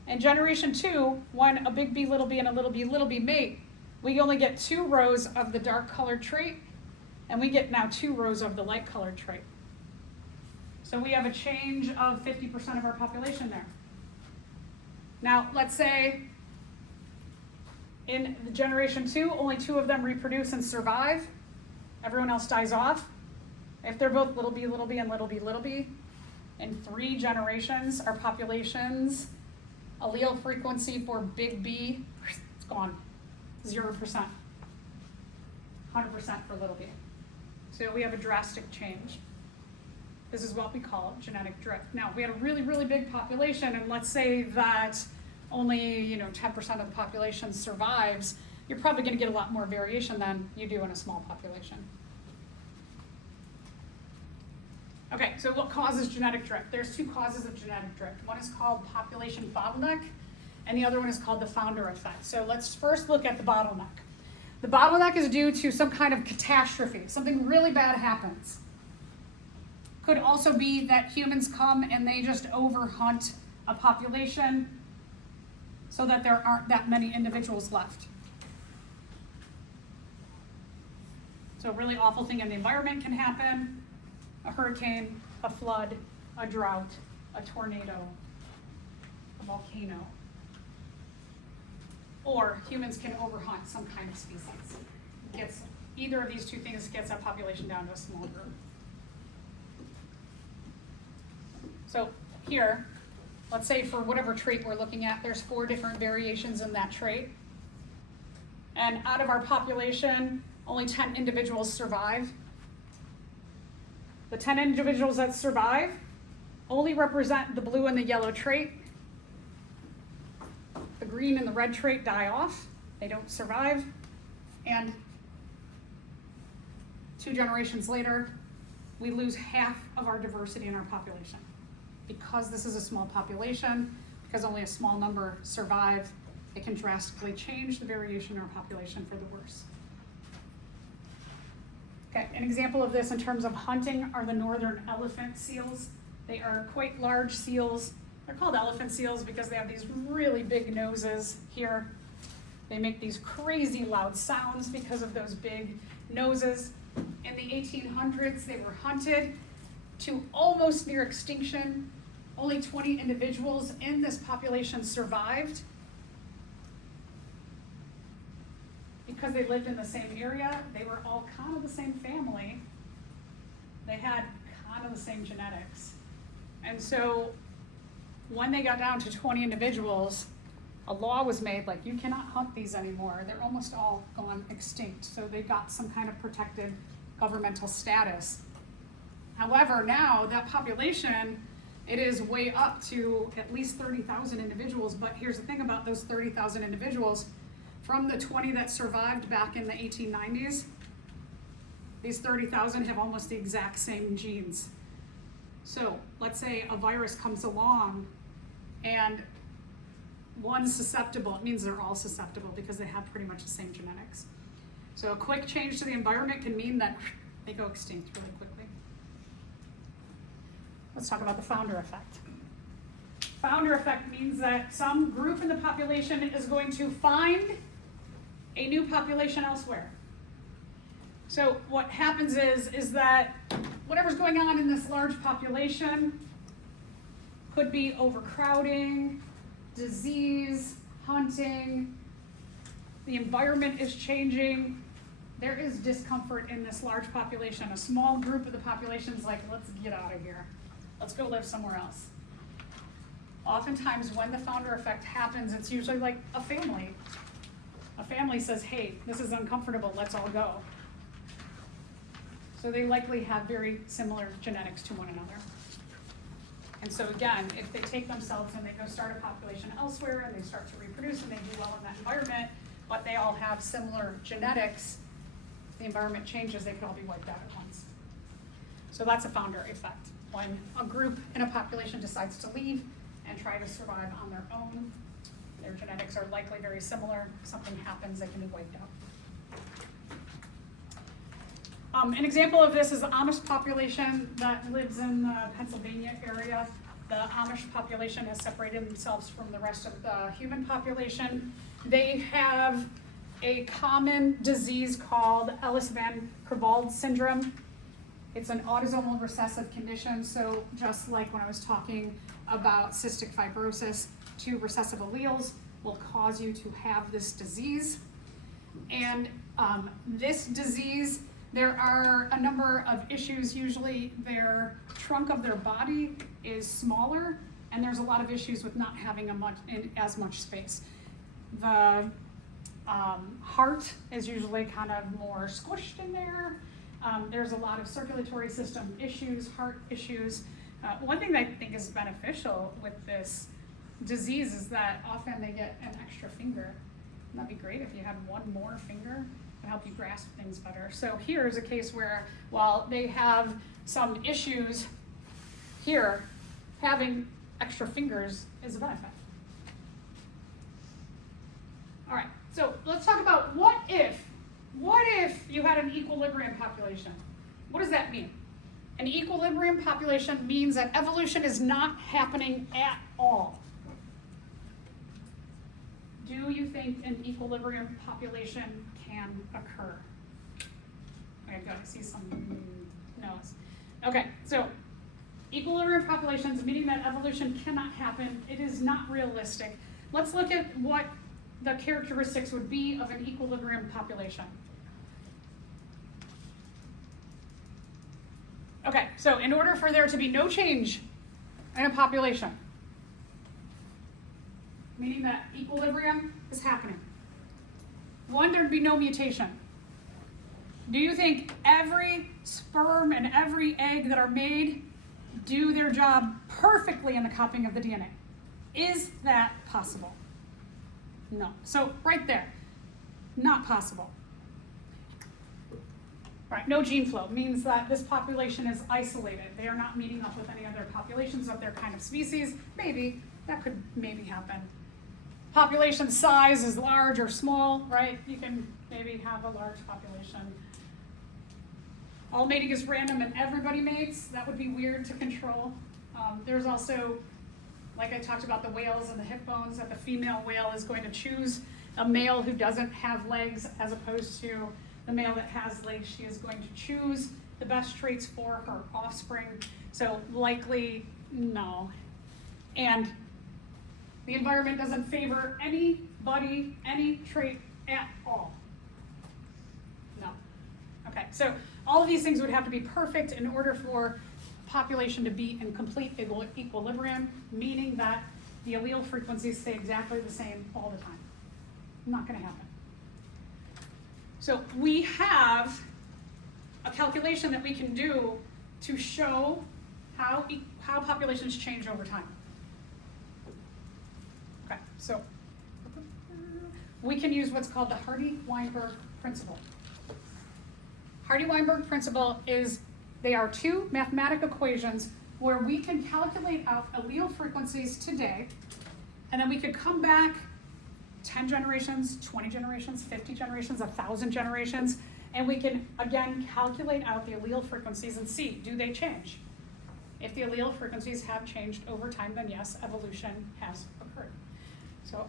In generation 2, when a big B, little b, and a little b mate, we only get 2 rows of the dark colored trait, and we get now 2 rows of the light colored trait. So we have a change of 50% of our population there. Now, let's say in the generation 2, only 2 of them reproduce and survive. Everyone else dies off. If they're both little b, and little b, in 3 generations, our population's allele frequency for big B, it's gone, 0%. 100% for little b. So we have a drastic change. This is what we call genetic drift. Now, if we had a really, really big population, and let's say that only 10% of the population survives, you're probably going to get a lot more variation than you do in a small population. Okay, so what causes genetic drift? There's 2 causes of genetic drift. One is called population bottleneck, and the other one is called the founder effect. So let's first look at the bottleneck. The bottleneck is due to some kind of catastrophe. Something really bad happens. Could also be that humans come and they just overhunt a population so that there aren't that many individuals left. So a really awful thing in the environment can happen. A hurricane, a flood, a drought, a tornado, a volcano. Or humans can overhunt some kind of species. Either of these 2 things gets that population down to a small group. So here, let's say for whatever trait we're looking at, there's 4 different variations in that trait. And out of our population, only 10 individuals survive. The 10 individuals that survive only represent the blue and the yellow trait. The green and the red trait die off. They don't survive. And 2 generations later, we lose half of our diversity in our population. Because this is a small population, because only a small number survive, it can drastically change the variation in our population for the worse. Okay, an example of this in terms of hunting are the northern elephant seals. They are quite large seals. They're called elephant seals because they have these really big noses here. They make these crazy loud sounds because of those big noses. In the 1800s, they were hunted to almost near extinction. Only 20 individuals in this population survived because they lived in the same area. They were all kind of the same family. They had kind of the same genetics. And so when they got down to 20 individuals, a law was made like, you cannot hunt these anymore. They're almost all gone extinct. So they got some kind of protected governmental status. However, now that population, it is way up to at least 30,000 individuals. But here's the thing about those 30,000 individuals. From the 20 that survived back in the 1890s, these 30,000 have almost the exact same genes. So let's say a virus comes along and one's susceptible. It means they're all susceptible because they have pretty much the same genetics. So a quick change to the environment can mean that they go extinct really quickly. Let's talk about the founder effect. Founder effect means that some group in the population is going to find a new population elsewhere. So what happens is that whatever's going on in this large population could be overcrowding, disease, hunting, the environment is changing, there is discomfort in this large population. A small group of the population is like, let's get out of here. Let's go live somewhere else. Oftentimes when the founder effect happens, it's usually like a family. A family says, hey, this is uncomfortable, let's all go. So they likely have very similar genetics to one another. And so again, if they take themselves and they go start a population elsewhere and they start to reproduce and they do well in that environment, but they all have similar genetics, the environment changes, they could all be wiped out at once. So that's a founder effect. When a group in a population decides to leave and try to survive on their own, their genetics are likely very similar. Something happens, they can be wiped out. An example of this is the Amish population that lives in the Pennsylvania area. The Amish population has separated themselves from the rest of the human population. They have a common disease called Ellis-Van Creveld syndrome. It's an autosomal recessive condition, so just like when I was talking about cystic fibrosis, 2 recessive alleles will cause you to have this disease. And this disease, there are a number of issues. Usually their trunk of their body is smaller, and there's a lot of issues with not having as much space. The heart is usually kind of more squished in there. There's a lot of circulatory system issues, heart issues. One thing that I think is beneficial with this disease is that often they get an extra finger. And that'd be great if you had one more finger to help you grasp things better. So here's a case where while they have some issues here, having extra fingers is a benefit. All right, so let's talk about what if you had an equilibrium population? What does that mean? An equilibrium population means that evolution is not happening at all. Do you think an equilibrium population can occur? Okay, good, I see some no's. Okay, so equilibrium populations, meaning that evolution cannot happen. It is not realistic. Let's look at what the characteristics would be of an equilibrium population. Okay, so in order for there to be no change in a population, meaning that equilibrium is happening, 1, there'd be no mutation. Do you think every sperm and every egg that are made do their job perfectly in the copying of the DNA? Is that possible? No. So right there, not possible. Right, no gene flow means that this population is isolated. They are not meeting up with any other populations of their kind of species. Maybe, that could maybe happen. Population size is large or small, right? You can maybe have a large population. All mating is random and everybody mates. That would be weird to control. There's also Like I talked about the whales and the hip bones, that the female whale is going to choose a male who doesn't have legs as opposed to the male that has legs. She is going to choose the best traits for her offspring. So likely, no. And the environment doesn't favor anybody, any trait at all. No. Okay, so all of these things would have to be perfect in order for population to be in complete equilibrium, meaning that the allele frequencies stay exactly the same all the time. Not going to happen. So we have a calculation that we can do to show how populations change over time. Okay, so we can use what's called the Hardy-Weinberg principle. Hardy-Weinberg principle is, they are two mathematical equations where we can calculate out allele frequencies today, and then we could come back 10 generations, 20 generations, 50 generations, 1,000 generations, and we can again calculate out the allele frequencies and see, do they change? If the allele frequencies have changed over time, then yes, evolution has occurred. So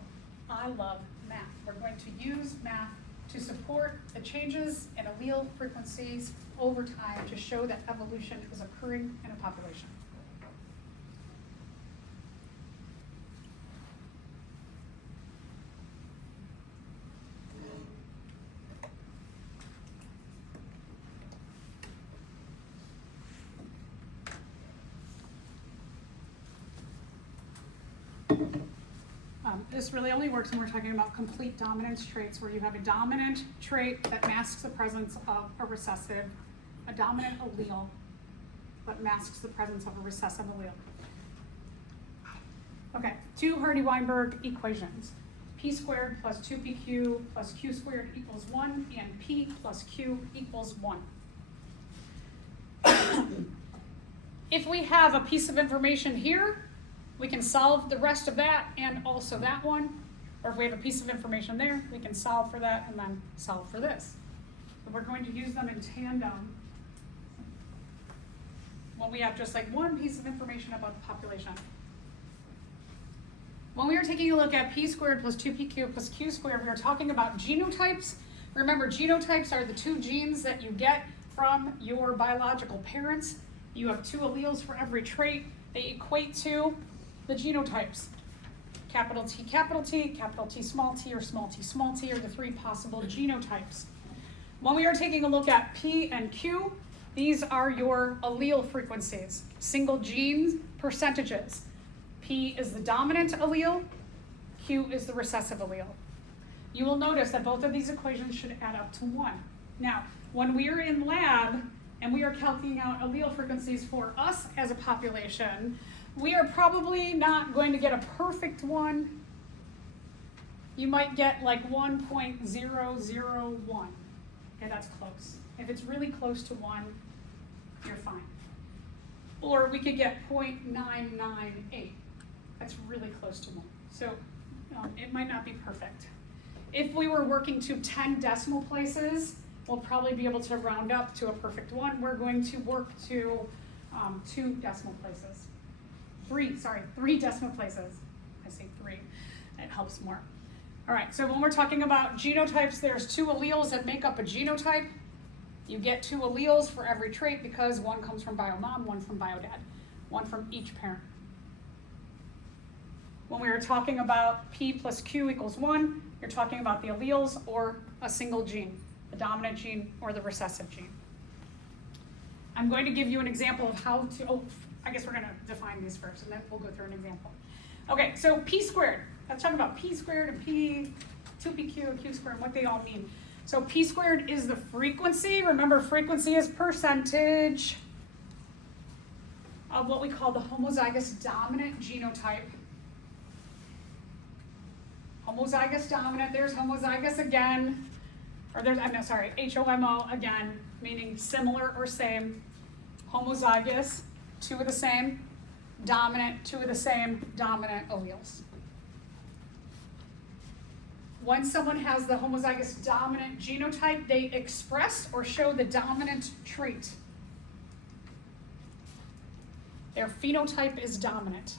I love math. We're going to use math to support the changes in allele frequencies over time to show that evolution is occurring in a population. This really only works when we're talking about complete dominance traits, where you have a dominant trait that masks the presence of a recessive, a dominant allele that masks the presence of a recessive allele. Okay, two Hardy-Weinberg equations. P squared plus 2pq plus q squared equals 1, and p plus q equals 1. If we have a piece of information here, we can solve the rest of that and also that one. Or if we have a piece of information there, we can solve for that and then solve for this. So we're going to use them in tandem when we have just like one piece of information about the population. When we are taking a look at p squared plus 2pq plus q squared, we are talking about genotypes. Remember, genotypes are the two genes that you get from your biological parents. You have two alleles for every trait. They equate to the genotypes. Capital T, capital T, capital T, small t, or small t are the three possible genotypes. When we are taking a look at P and Q, these are your allele frequencies, single genes percentages. P is the dominant allele, Q is the recessive allele. You will notice that both of these equations should add up to 1. Now, when we are in lab and we are calculating out allele frequencies for us as a population, we are probably not going to get a perfect one. You might get like 1.001. Okay, that's close. If it's really close to 1, you're fine. Or we could get 0.998. That's really close to 1. So it might not be perfect. If we were working to 10 decimal places, we'll probably be able to round up to a perfect 1. We're going to work to 2 decimal places. 3 decimal places. I say 3, it helps more. All right, so when we're talking about genotypes, there's 2 alleles that make up a genotype. You get 2 alleles for every trait because one comes from biomom, one from biodad, one from each parent. When we are talking about P plus Q equals 1, you're talking about the alleles or a single gene, the dominant gene or the recessive gene. I'm going to give you an example of how to, I guess we're going to define these first and then we'll go through an example. Okay, so P squared. Let's talk about P squared and P, 2pq and Q squared and what they all mean. So P squared is the frequency. Remember, frequency is percentage of what we call the homozygous dominant genotype. Homozygous dominant, there's homozygous again, or there's, HOMO again, meaning similar or same. Homozygous, 2 of the same. Dominant, 2 of the same dominant alleles. When someone has the homozygous dominant genotype, they express or show the dominant trait. Their phenotype is dominant.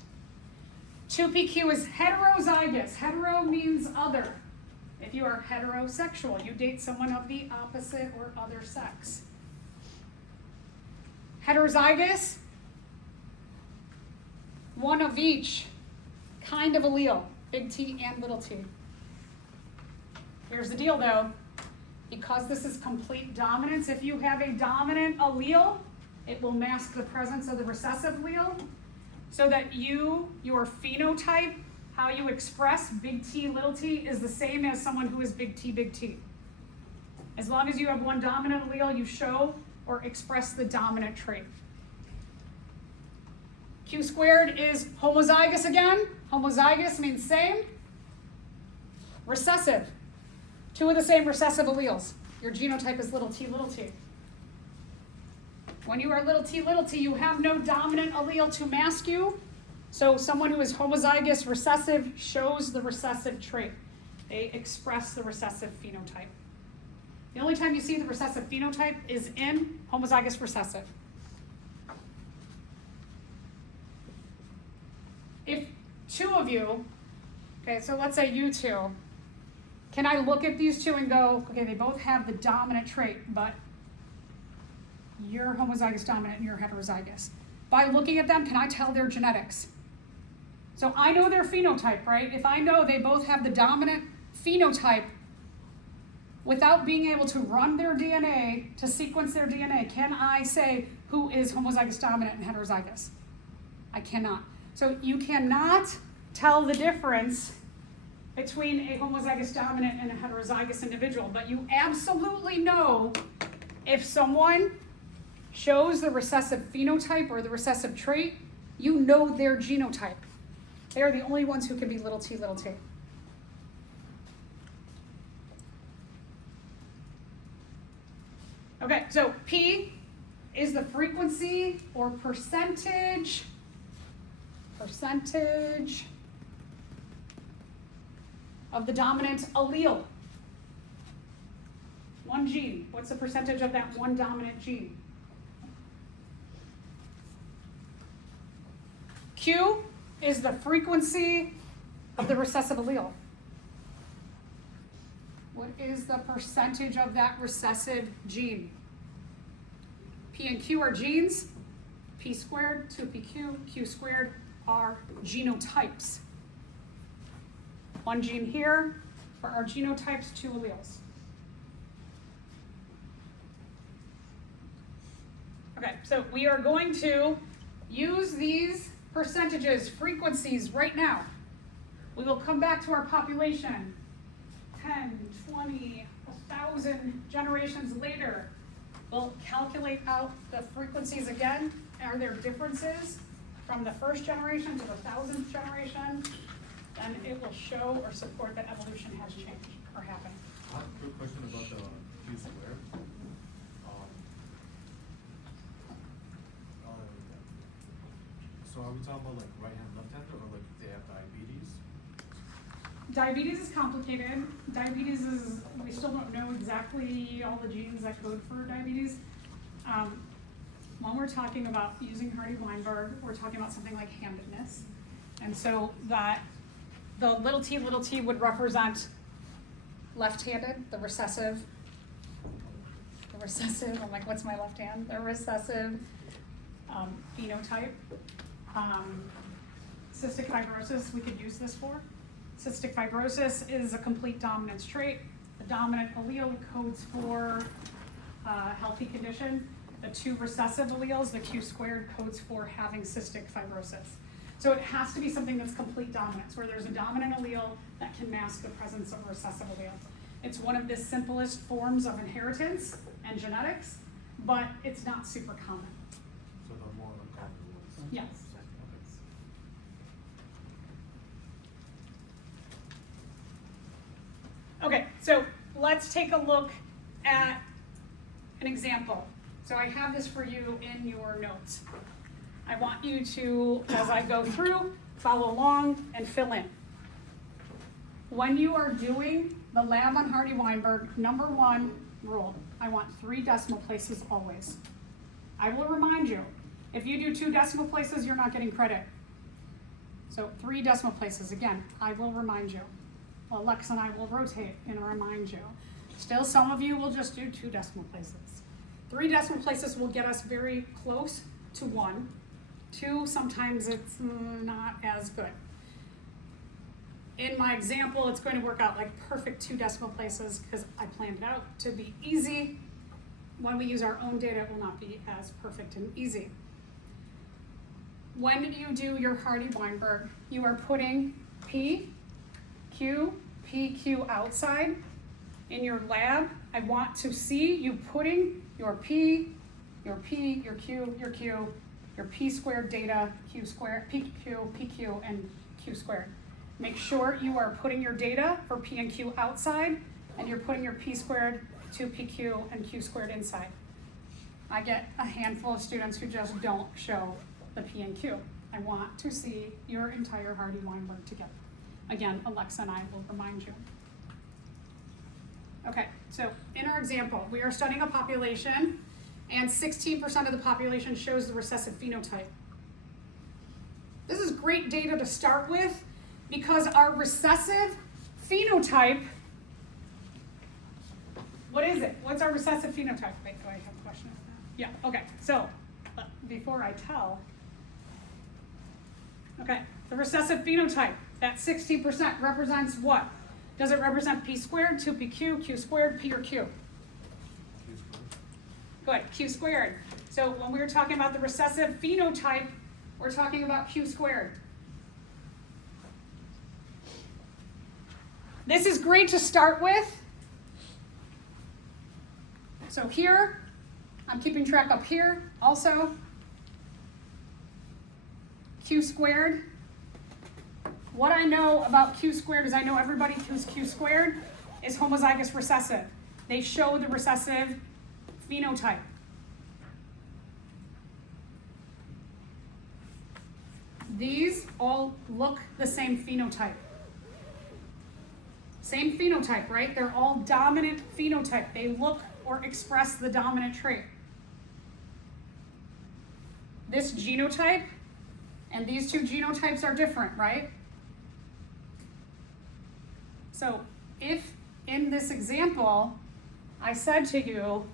2PQ is heterozygous. Hetero means other. If you are heterosexual, you date someone of the opposite or other sex. Heterozygous, one of each kind of allele, big T and little t. Here's the deal though, because this is complete dominance, if you have a dominant allele, it will mask the presence of the recessive allele, so that your phenotype, how you express big T, little t, is the same as someone who is big T, big T. As long as you have one dominant allele, you show or express the dominant trait. Q squared is homozygous again. Homozygous means same. Recessive, two of the same recessive alleles. Your genotype is little t, little t. When you are little t, you have no dominant allele to mask you. So someone who is homozygous recessive shows the recessive trait. They express the recessive phenotype. The only time you see the recessive phenotype is in homozygous recessive. If two of you, okay, so let's say you two, can I look at these two and go, okay, they both have the dominant trait, but you're homozygous dominant and you're heterozygous. By looking at them, can I tell their genetics? So I know their phenotype, right? If I know they both have the dominant phenotype, without being able to run their DNA, to sequence their DNA, can I say who is homozygous dominant and heterozygous? I cannot. So you cannot tell the difference between a homozygous dominant and a heterozygous individual, but you absolutely know if someone shows the recessive phenotype or the recessive trait, you know their genotype. They are the only ones who can be little t, little t. Okay, so P is the frequency or percentage of the dominant allele. One gene. What's the percentage of that one dominant gene? Q is the frequency of the recessive allele. What is the percentage of that recessive gene? P and Q are genes. P squared, 2PQ, Q squared are genotypes. One gene here for our genotypes, two alleles. Okay, so we are going to use these percentages, frequencies right now. We will come back to our population 10, 20, 1,000 generations later. We'll calculate out the frequencies again. Are there differences from the first generation to the 1,000th generation? Then it will show or support that evolution has changed or happened. I have a quick question about the Q squared. So are we talking about like right-hand, left-hander, or like if they have diabetes? Diabetes is complicated. Diabetes is, we still don't know exactly all the genes that code for diabetes. When we're talking about using Hardy-Weinberg, we're talking about something like handedness. And so that the little t would represent left-handed, the recessive, I'm like, what's my left hand? The recessive phenotype. Cystic fibrosis, we could use this for. Cystic fibrosis is a complete dominance trait. The dominant allele codes for a healthy condition. The two recessive alleles, the Q squared, codes for having cystic fibrosis. So it has to be something that's complete dominance, where there's a dominant allele that can mask the presence of a recessive allele. It's one of the simplest forms of inheritance and genetics, but it's not super common. So the more uncommon ones. Yes. Okay, so let's take a look at an example. So I have this for you in your notes. I want you to, as I go through, follow along and fill in. When you are doing the lab on Hardy-Weinberg, #1 rule, I want 3 decimal places always. I will remind you, if you do 2 decimal places, you're not getting credit. So 3 decimal places. Again, I will remind you. Well, Lex and I will rotate and remind you. Still, some of you will just do 2 decimal places. 3 decimal places will get us very close to 1. 2, sometimes it's not as good. In my example, it's going to work out like perfect 2 decimal places because I planned it out to be easy. When we use our own data, it will not be as perfect and easy. When you do your Hardy-Weinberg, you are putting P, Q, PQ outside. In your lab, I want to see you putting your P, your Q, your P squared data, Q squared, PQ, and Q squared. Make sure you are putting your data for P and Q outside, and you're putting your P squared, 2PQ, and Q squared inside. I get a handful of students who just don't show the P and Q. I want to see your entire Hardy-Weinberg together. Again, Alexa and I will remind you. Okay, so in our example, we are studying a population, and 16% of the population shows the recessive phenotype. This is great data to start with because our recessive phenotype, what is it? What's our recessive phenotype? Wait, do I have a question? Yeah, okay, so before I tell, okay, the recessive phenotype, that 60% represents what? Does it represent P squared, 2PQ, Q squared, P or Q? Good, Q squared. So when we were talking about the recessive phenotype, we're talking about Q squared. This is great to start with. So here, I'm keeping track up here also. Q squared. What I know about Q squared is I know everybody who's Q squared is homozygous recessive. They show the recessive phenotype. These all look the same phenotype. Same phenotype, right? They're all dominant phenotype. They look or express the dominant trait. This genotype and these 2 genotypes are different, right? So if in this example, I said to you,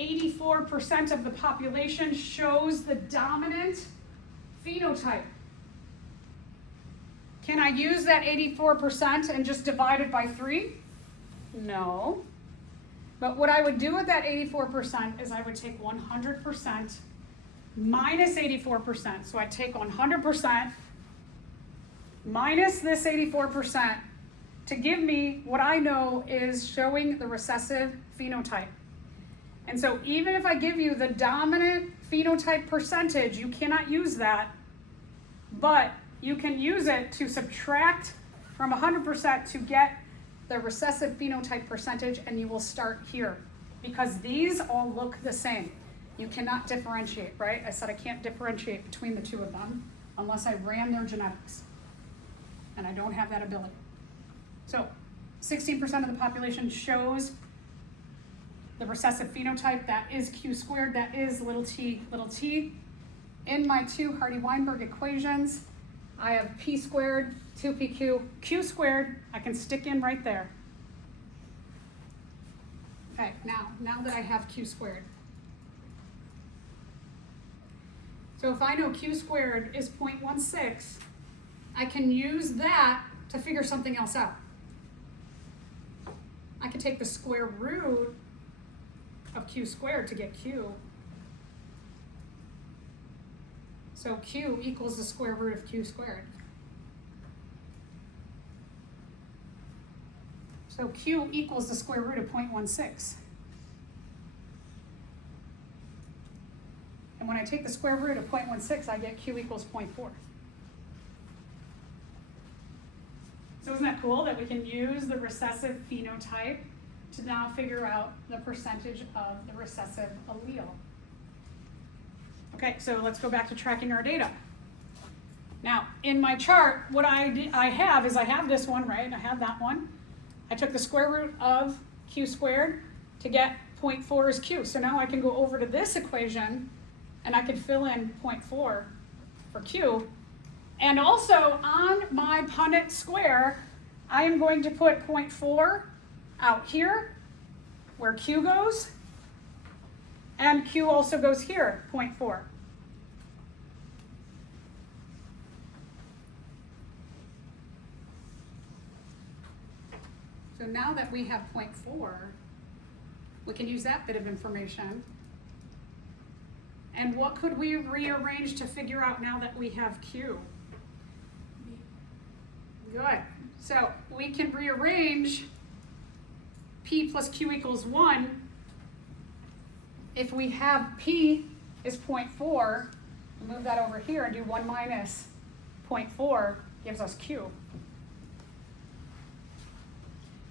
84% of the population shows the dominant phenotype. Can I use that 84% and just divide it by 3? No. But what I would do with that 84% is I would take 100% minus 84%. So I take 100% minus this 84% to give me what I know is showing the recessive phenotype. And so even if I give you the dominant phenotype percentage, you cannot use that, but you can use it to subtract from 100% to get the recessive phenotype percentage, and you will start here because these all look the same. You cannot differentiate, right? I said I can't differentiate between the 2 of them unless I ran their genetics, and I don't have that ability. So 16% of the population shows the recessive phenotype. That is Q squared. That is little t, little t. In my 2 Hardy-Weinberg equations, I have P squared, 2PQ, Q squared. I can stick in right there. Okay, now that I have Q squared. So if I know Q squared is 0.16, I can use that to figure something else out. I could take the square root of Q squared to get Q. So Q equals the square root of Q squared. So Q equals the square root of 0.16. And when I take the square root of 0.16, I get Q equals 0.4. So isn't that cool that we can use the recessive phenotype to now figure out the percentage of the recessive allele? Okay, so let's go back to tracking our data. Now, in my chart, what I have this one, right? I have that one. I took the square root of Q squared to get 0.4 is Q. So now I can go over to this equation and I can fill in 0.4 for Q. And also on my Punnett square, I am going to put 0.4 out here where Q goes, and Q also goes here, 0.4. So now that we have 0.4, we can use that bit of information. And what could we rearrange to figure out now that we have Q? Good. So we can rearrange P plus Q equals 1. If we have P is 0.4, move that over here and do 1 minus 0.4 gives us Q.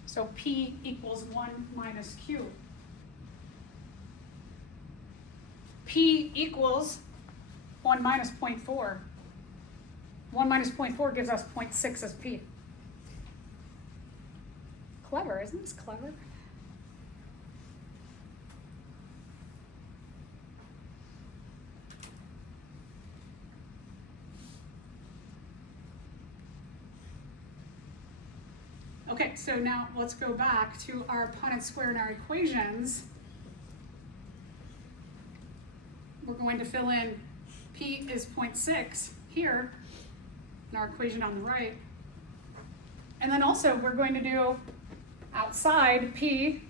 So P equals 1 minus Q. P equals 1 minus 0.4. 1 minus 0.4 gives us 0.6 as P. Clever, isn't this clever? Okay, so now let's go back to our Punnett square and our equations. We're going to fill in P is 0.6 here in our equation on the right. And then also we're going to do outside P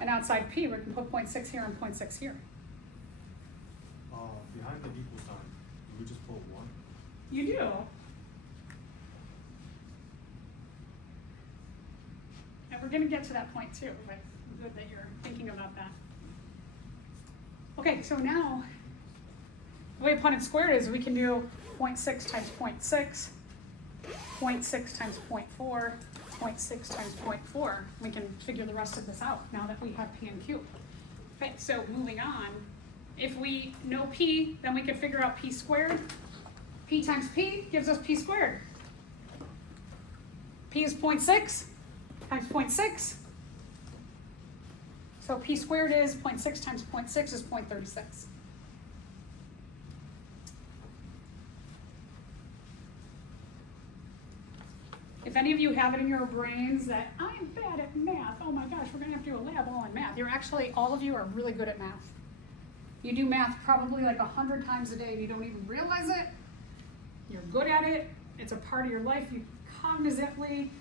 and outside P. We can put 0.6 here and 0.6 here. Behind the equal sign, do we just put 1? You do. And we're going to get to that point too, but good that you're thinking about that. Okay, so now the way Punnett squared is we can do 0.6 times 0.6, 0.6 times 0.4, 0.6 times 0.4. We can figure the rest of this out now that we have P and Q. Okay, so moving on. If we know P, then we can figure out P squared. P times P gives us P squared. P is 0.6 times 0.6. So P squared is 0.6 times 0.6 is 0.36. If any of you have it in your brains that I'm bad at math, oh my gosh, we're gonna have to do a lab all on math. You're actually, all of you are really good at math. You do math probably like 100 times a day and you don't even realize it. You're good at it. It's a part of your life. You unconsciously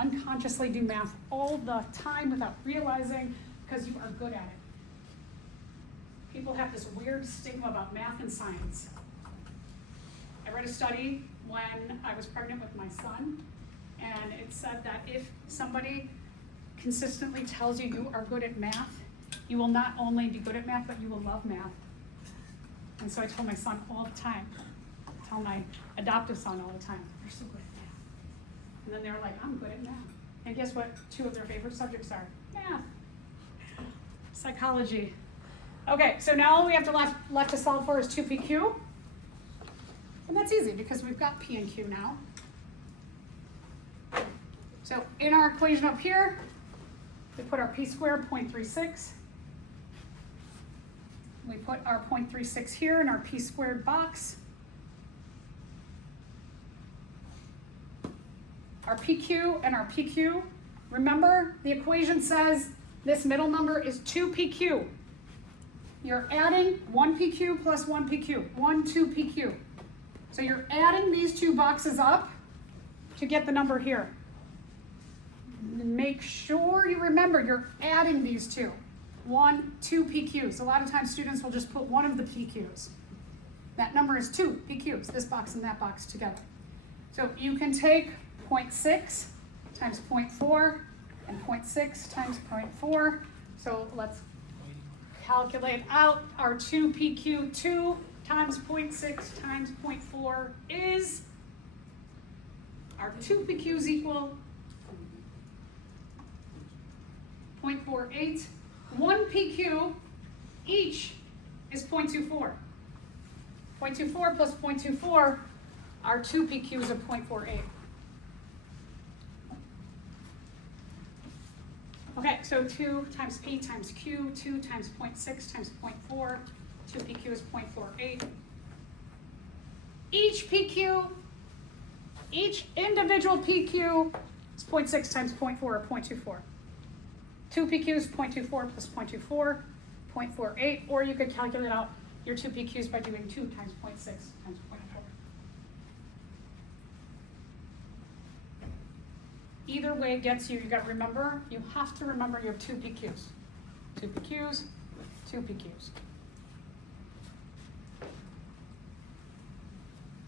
unconsciously do math all the time without realizing because you are good at it. People have this weird stigma about math and science. I read a study when I was pregnant with my son, and it said that if somebody consistently tells you you are good at math, you will not only be good at math, but you will love math. And so I told my son all the time, I tell my adoptive son all the time, you're so good at math. And then they were like, I'm good at math. And guess what 2 of their favorite subjects are? Math. Psychology. Okay, so now all we have left to solve for is 2PQ. And that's easy because we've got P and Q now. So in our equation up here, we put our P squared, 0.36. We put our 0.36 here in our P squared box. Our PQ and our PQ, remember the equation says this middle number is 2PQ. You're adding 1PQ plus 1PQ, 2PQ. So you're adding these 2 boxes up to get the number here. Make sure you remember you're adding these 2. 2 PQs. A lot of times students will just put one of the PQs. That number is 2 PQs, this box and that box together. So you can take 0.6 times 0.4 and 0.6 times 0.4. So let's calculate out our 2 PQ. 2 times 0.6 times 0.4 is, our 2 PQs equal 0.48. 1 PQ each is 0.24. 0.24 plus 0.24 are 2 PQs of 0.48. Okay, so 2 times P times Q, 2 times 0.6 times 0.4 2 PQ is 0.48. Each individual PQ is 0.6 times 0.4 or 0.24. 2 PQ is 0.24 plus 0.24, 0.48, or you could calculate out your 2 PQs by doing 2 times 0.6 times 0.4. Either way gets you, you gotta remember, you have to remember you have 2 PQs. 2 PQs, 2 PQs.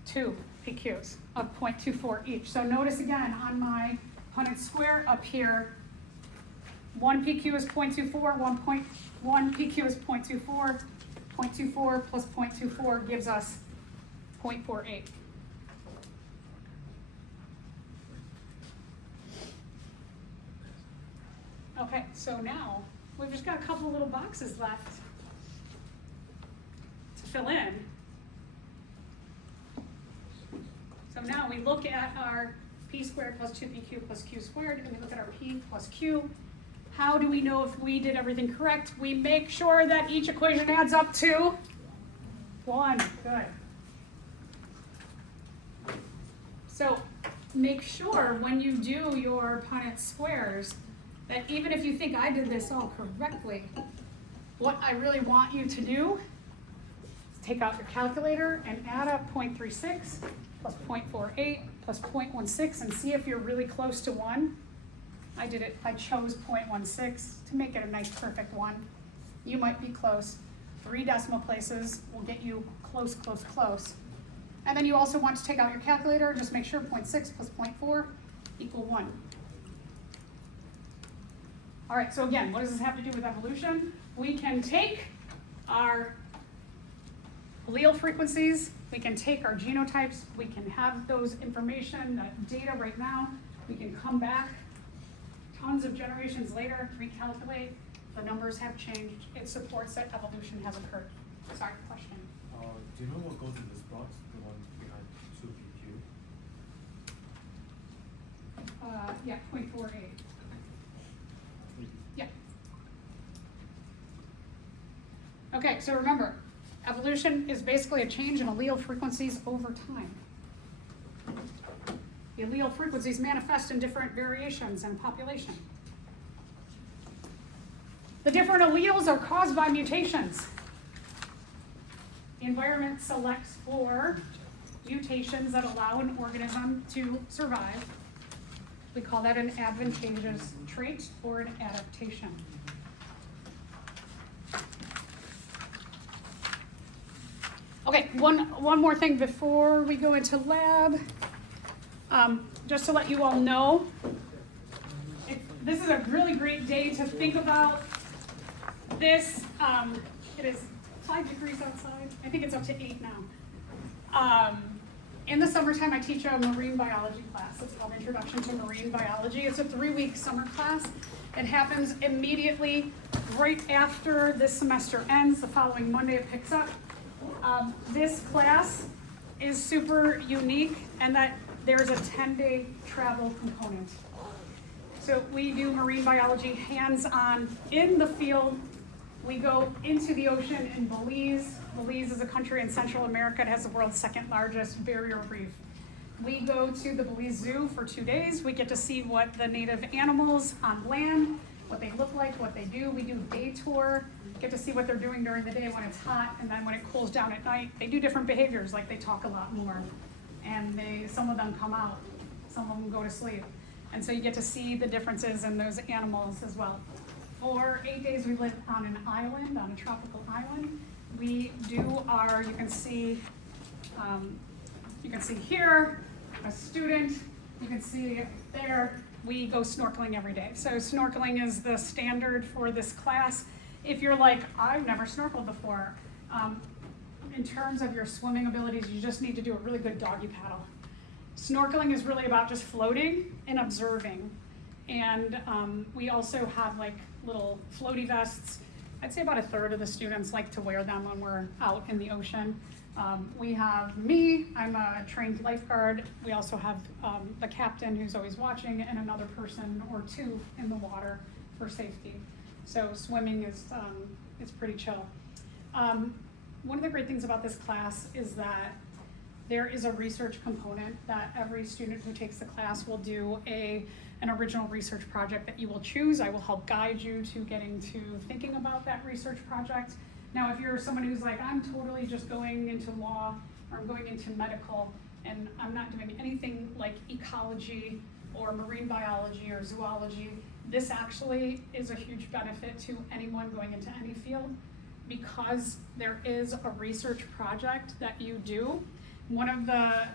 2 PQs of 0.24 each. So notice again on my Punnett square up here, 1 PQ is 0.24, 1 PQ is 0.24, 0.24 plus 0.24 gives us 0.48. Okay, so now we've just got a couple of little boxes left to fill in. So now we look at our p squared plus 2pq plus q squared, and we look at our p plus q. How do we know if we did everything correct? We make sure that each equation adds up to 1. Good. So make sure when you do your Punnett squares that even if you think I did this all correctly, what I really want you to do is take out your calculator and add up 0.36 plus 0.48 plus 0.16 and see if you're really close to 1. I chose 0.16 to make it a nice perfect 1. You might be close. 3 decimal places will get you close, close, close. And then you also want to take out your calculator, just make sure 0.6 plus 0.4 equal 1. All right, so again, what does this have to do with evolution? We can take our allele frequencies, we can take our genotypes, we can have those information, that data right now, we can come back tons of generations later, recalculate, the numbers have changed, it supports that evolution has occurred. Sorry, question. Do you know what goes in this box, the one behind 2PQ? Yeah, 0.48. Yeah. Okay, so remember, evolution is basically a change in allele frequencies over time. The allele frequencies manifest in different variations in population. The different alleles are caused by mutations. The environment selects for mutations that allow an organism to survive. We call that an advantageous trait or an adaptation. Okay, one more thing before we go into lab. Just to let you all know, this is a really great day to think about this. It is 5 degrees outside. I think it's up to 8 now. In the summertime, I teach a marine biology class. It's called Introduction to Marine Biology. It's a 3-week summer class. It happens immediately right after this semester ends. The following Monday it picks up. This class is super unique and that there's a 10-day travel component. So we do marine biology hands-on in the field. We go into the ocean in Belize. Belize is a country in Central America. It has the world's 2nd largest barrier reef. We go to the Belize Zoo for 2 days. We get to see what the native animals on land, what they look like, what they do. We do a day tour, get to see what they're doing during the day when it's hot, and then when it cools down at night, they do different behaviors, like they talk a lot more. And some of them come out, some of them go to sleep. And so you get to see the differences in those animals as well. For 8 days, we live on an island, on a tropical island. We do you can see here, a student, you can see there, we go snorkeling every day. So snorkeling is the standard for this class. If you're like, I've never snorkeled before, in terms of your swimming abilities, you just need to do a really good doggy paddle. Snorkeling is really about just floating and observing. And we also have like little floaty vests. I'd say about 1/3 of the students like to wear them when we're out in the ocean. We have me, I'm a trained lifeguard. We also have the captain who's always watching and another person or 2 in the water for safety. So swimming is it's pretty chill. one of the great things about this class is that there is a research component that every student who takes the class will do an original research project that you will choose. I will help guide you to getting to thinking about that research project. Now, if you're someone who's like, I'm totally just going into law or I'm going into medical and I'm not doing anything like ecology or marine biology or zoology, this actually is a huge benefit to anyone going into any field because there is a research project that you do.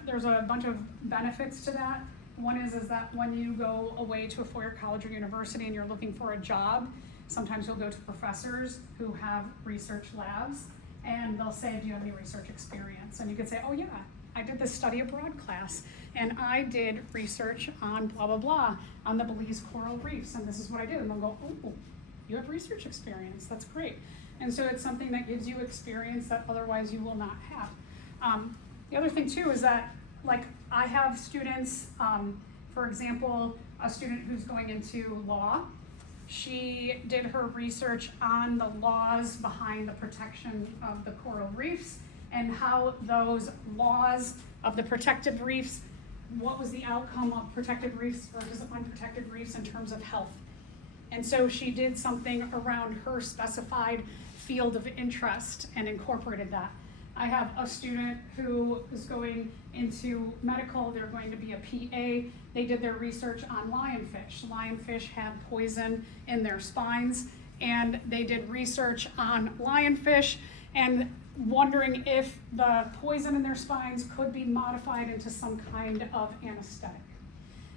There's a bunch of benefits to that. One is that when you go away to a four-year college or university and you're looking for a job, sometimes you'll go to professors who have research labs and they'll say, do you have any research experience? And you could say, oh yeah, I did this study abroad class and I did research on blah, blah, blah, on the Belize coral reefs, and this is what I did. And they'll go, oh, you have research experience, that's great. And so it's something that gives you experience that otherwise you will not have. The other thing too is that, like, I have students, for example, a student who's going into law. She did her research on the laws behind the protection of the coral reefs and how those laws of the protected reefs, what was the outcome of protected reefs versus unprotected reefs in terms of health. And so she did something around her specified field of interest and incorporated that. I have a student who is going into medical, they're going to be a PA. They did their research on lionfish. Lionfish have poison in their spines, and they did research on lionfish and wondering if the poison in their spines could be modified into some kind of anesthetic.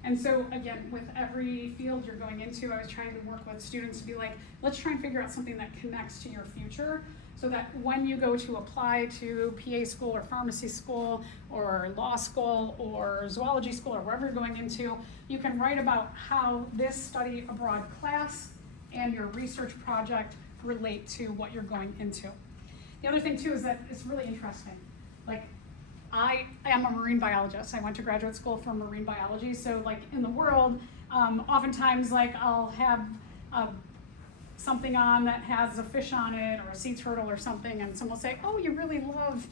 And so again, with every field you're going into, I was trying to work with students to be like, let's try and figure out something that connects to your future so that when you go to apply to PA school or pharmacy school or law school or zoology school or wherever you're going into, you can write about how this study abroad class and your research project relate to what you're going into. The other thing too is that it's really interesting. Like, I am a marine biologist. I went to graduate school for marine biology. So like in the world, oftentimes like I'll have something on that has a fish on it or a sea turtle or something, and someone will say, oh, you really love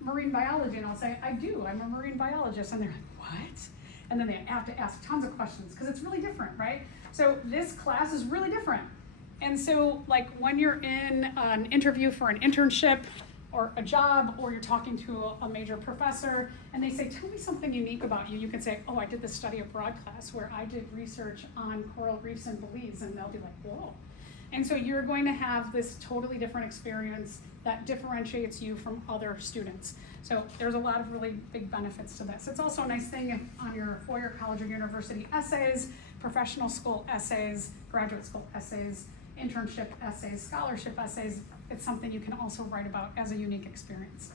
marine biology. And I'll say, I do, I'm a marine biologist. And they're like, what? And then they have to ask tons of questions because it's really different, right? So this class is really different. And so like when you're in an interview for an internship or a job, or you're talking to a major professor and they say, tell me something unique about you, you can say, oh, I did this study abroad class where I did research on coral reefs in Belize, and they'll be like, whoa. And so you're going to have this totally different experience that differentiates you from other students. So there's a lot of really big benefits to this. It's also a nice thing on your four-year college or university essays, professional school essays, graduate school essays, internship essays, scholarship essays. It's something you can also write about as a unique experience.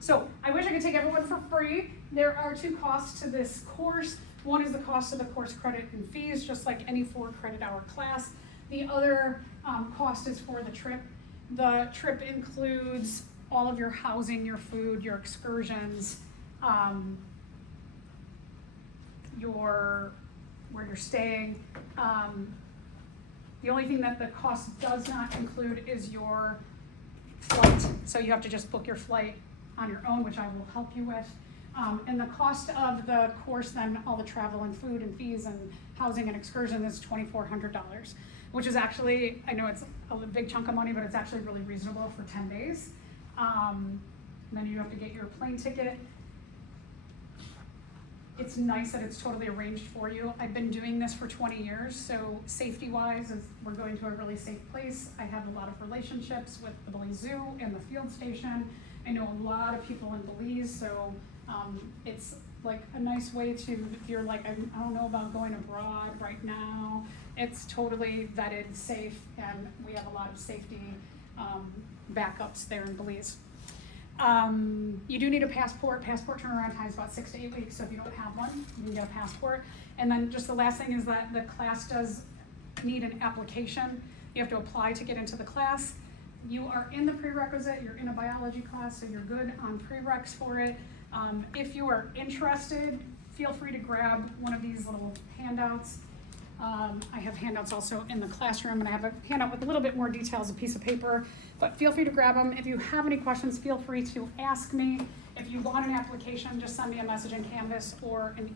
So I wish I could take everyone for free. There are two costs to this course. One is the cost of the course credit and fees, just like any 4-credit-hour class. The other cost is for the trip. The trip includes all of your housing, your food, your excursions, where you're staying. The only thing that the cost does not include is your flight. So you have to just book your flight on your own, which I will help you with. And the cost of the course, then all the travel and food and fees and housing and excursion is $2,400, which is actually, I know it's a big chunk of money, but it's actually really reasonable for 10 days. Then you have to get your plane ticket. It's nice that it's totally arranged for you. I've been doing this for 20 years, so safety-wise, we're going to a really safe place. I have a lot of relationships with the Belize Zoo and the field station. I know a lot of people in Belize, so it's like a nice way to, if you're like, I don't know about going abroad right now, it's totally vetted, safe, and we have a lot of safety backups there in Belize. You do need a passport. Passport turnaround time is about 6 to 8 weeks, so if you don't have one, you can get a passport. And then just the last thing is that the class does need an application. You have to apply to get into the class. You are in the prerequisite, you're in a biology class, so you're good on prereqs for it. If you are interested, feel free to grab one of these little handouts. I have handouts also in the classroom, and I have a handout with a little bit more details, a piece of paper, but feel free to grab them. If you have any questions, feel free to ask me. If you want an application, just send me a message in Canvas or an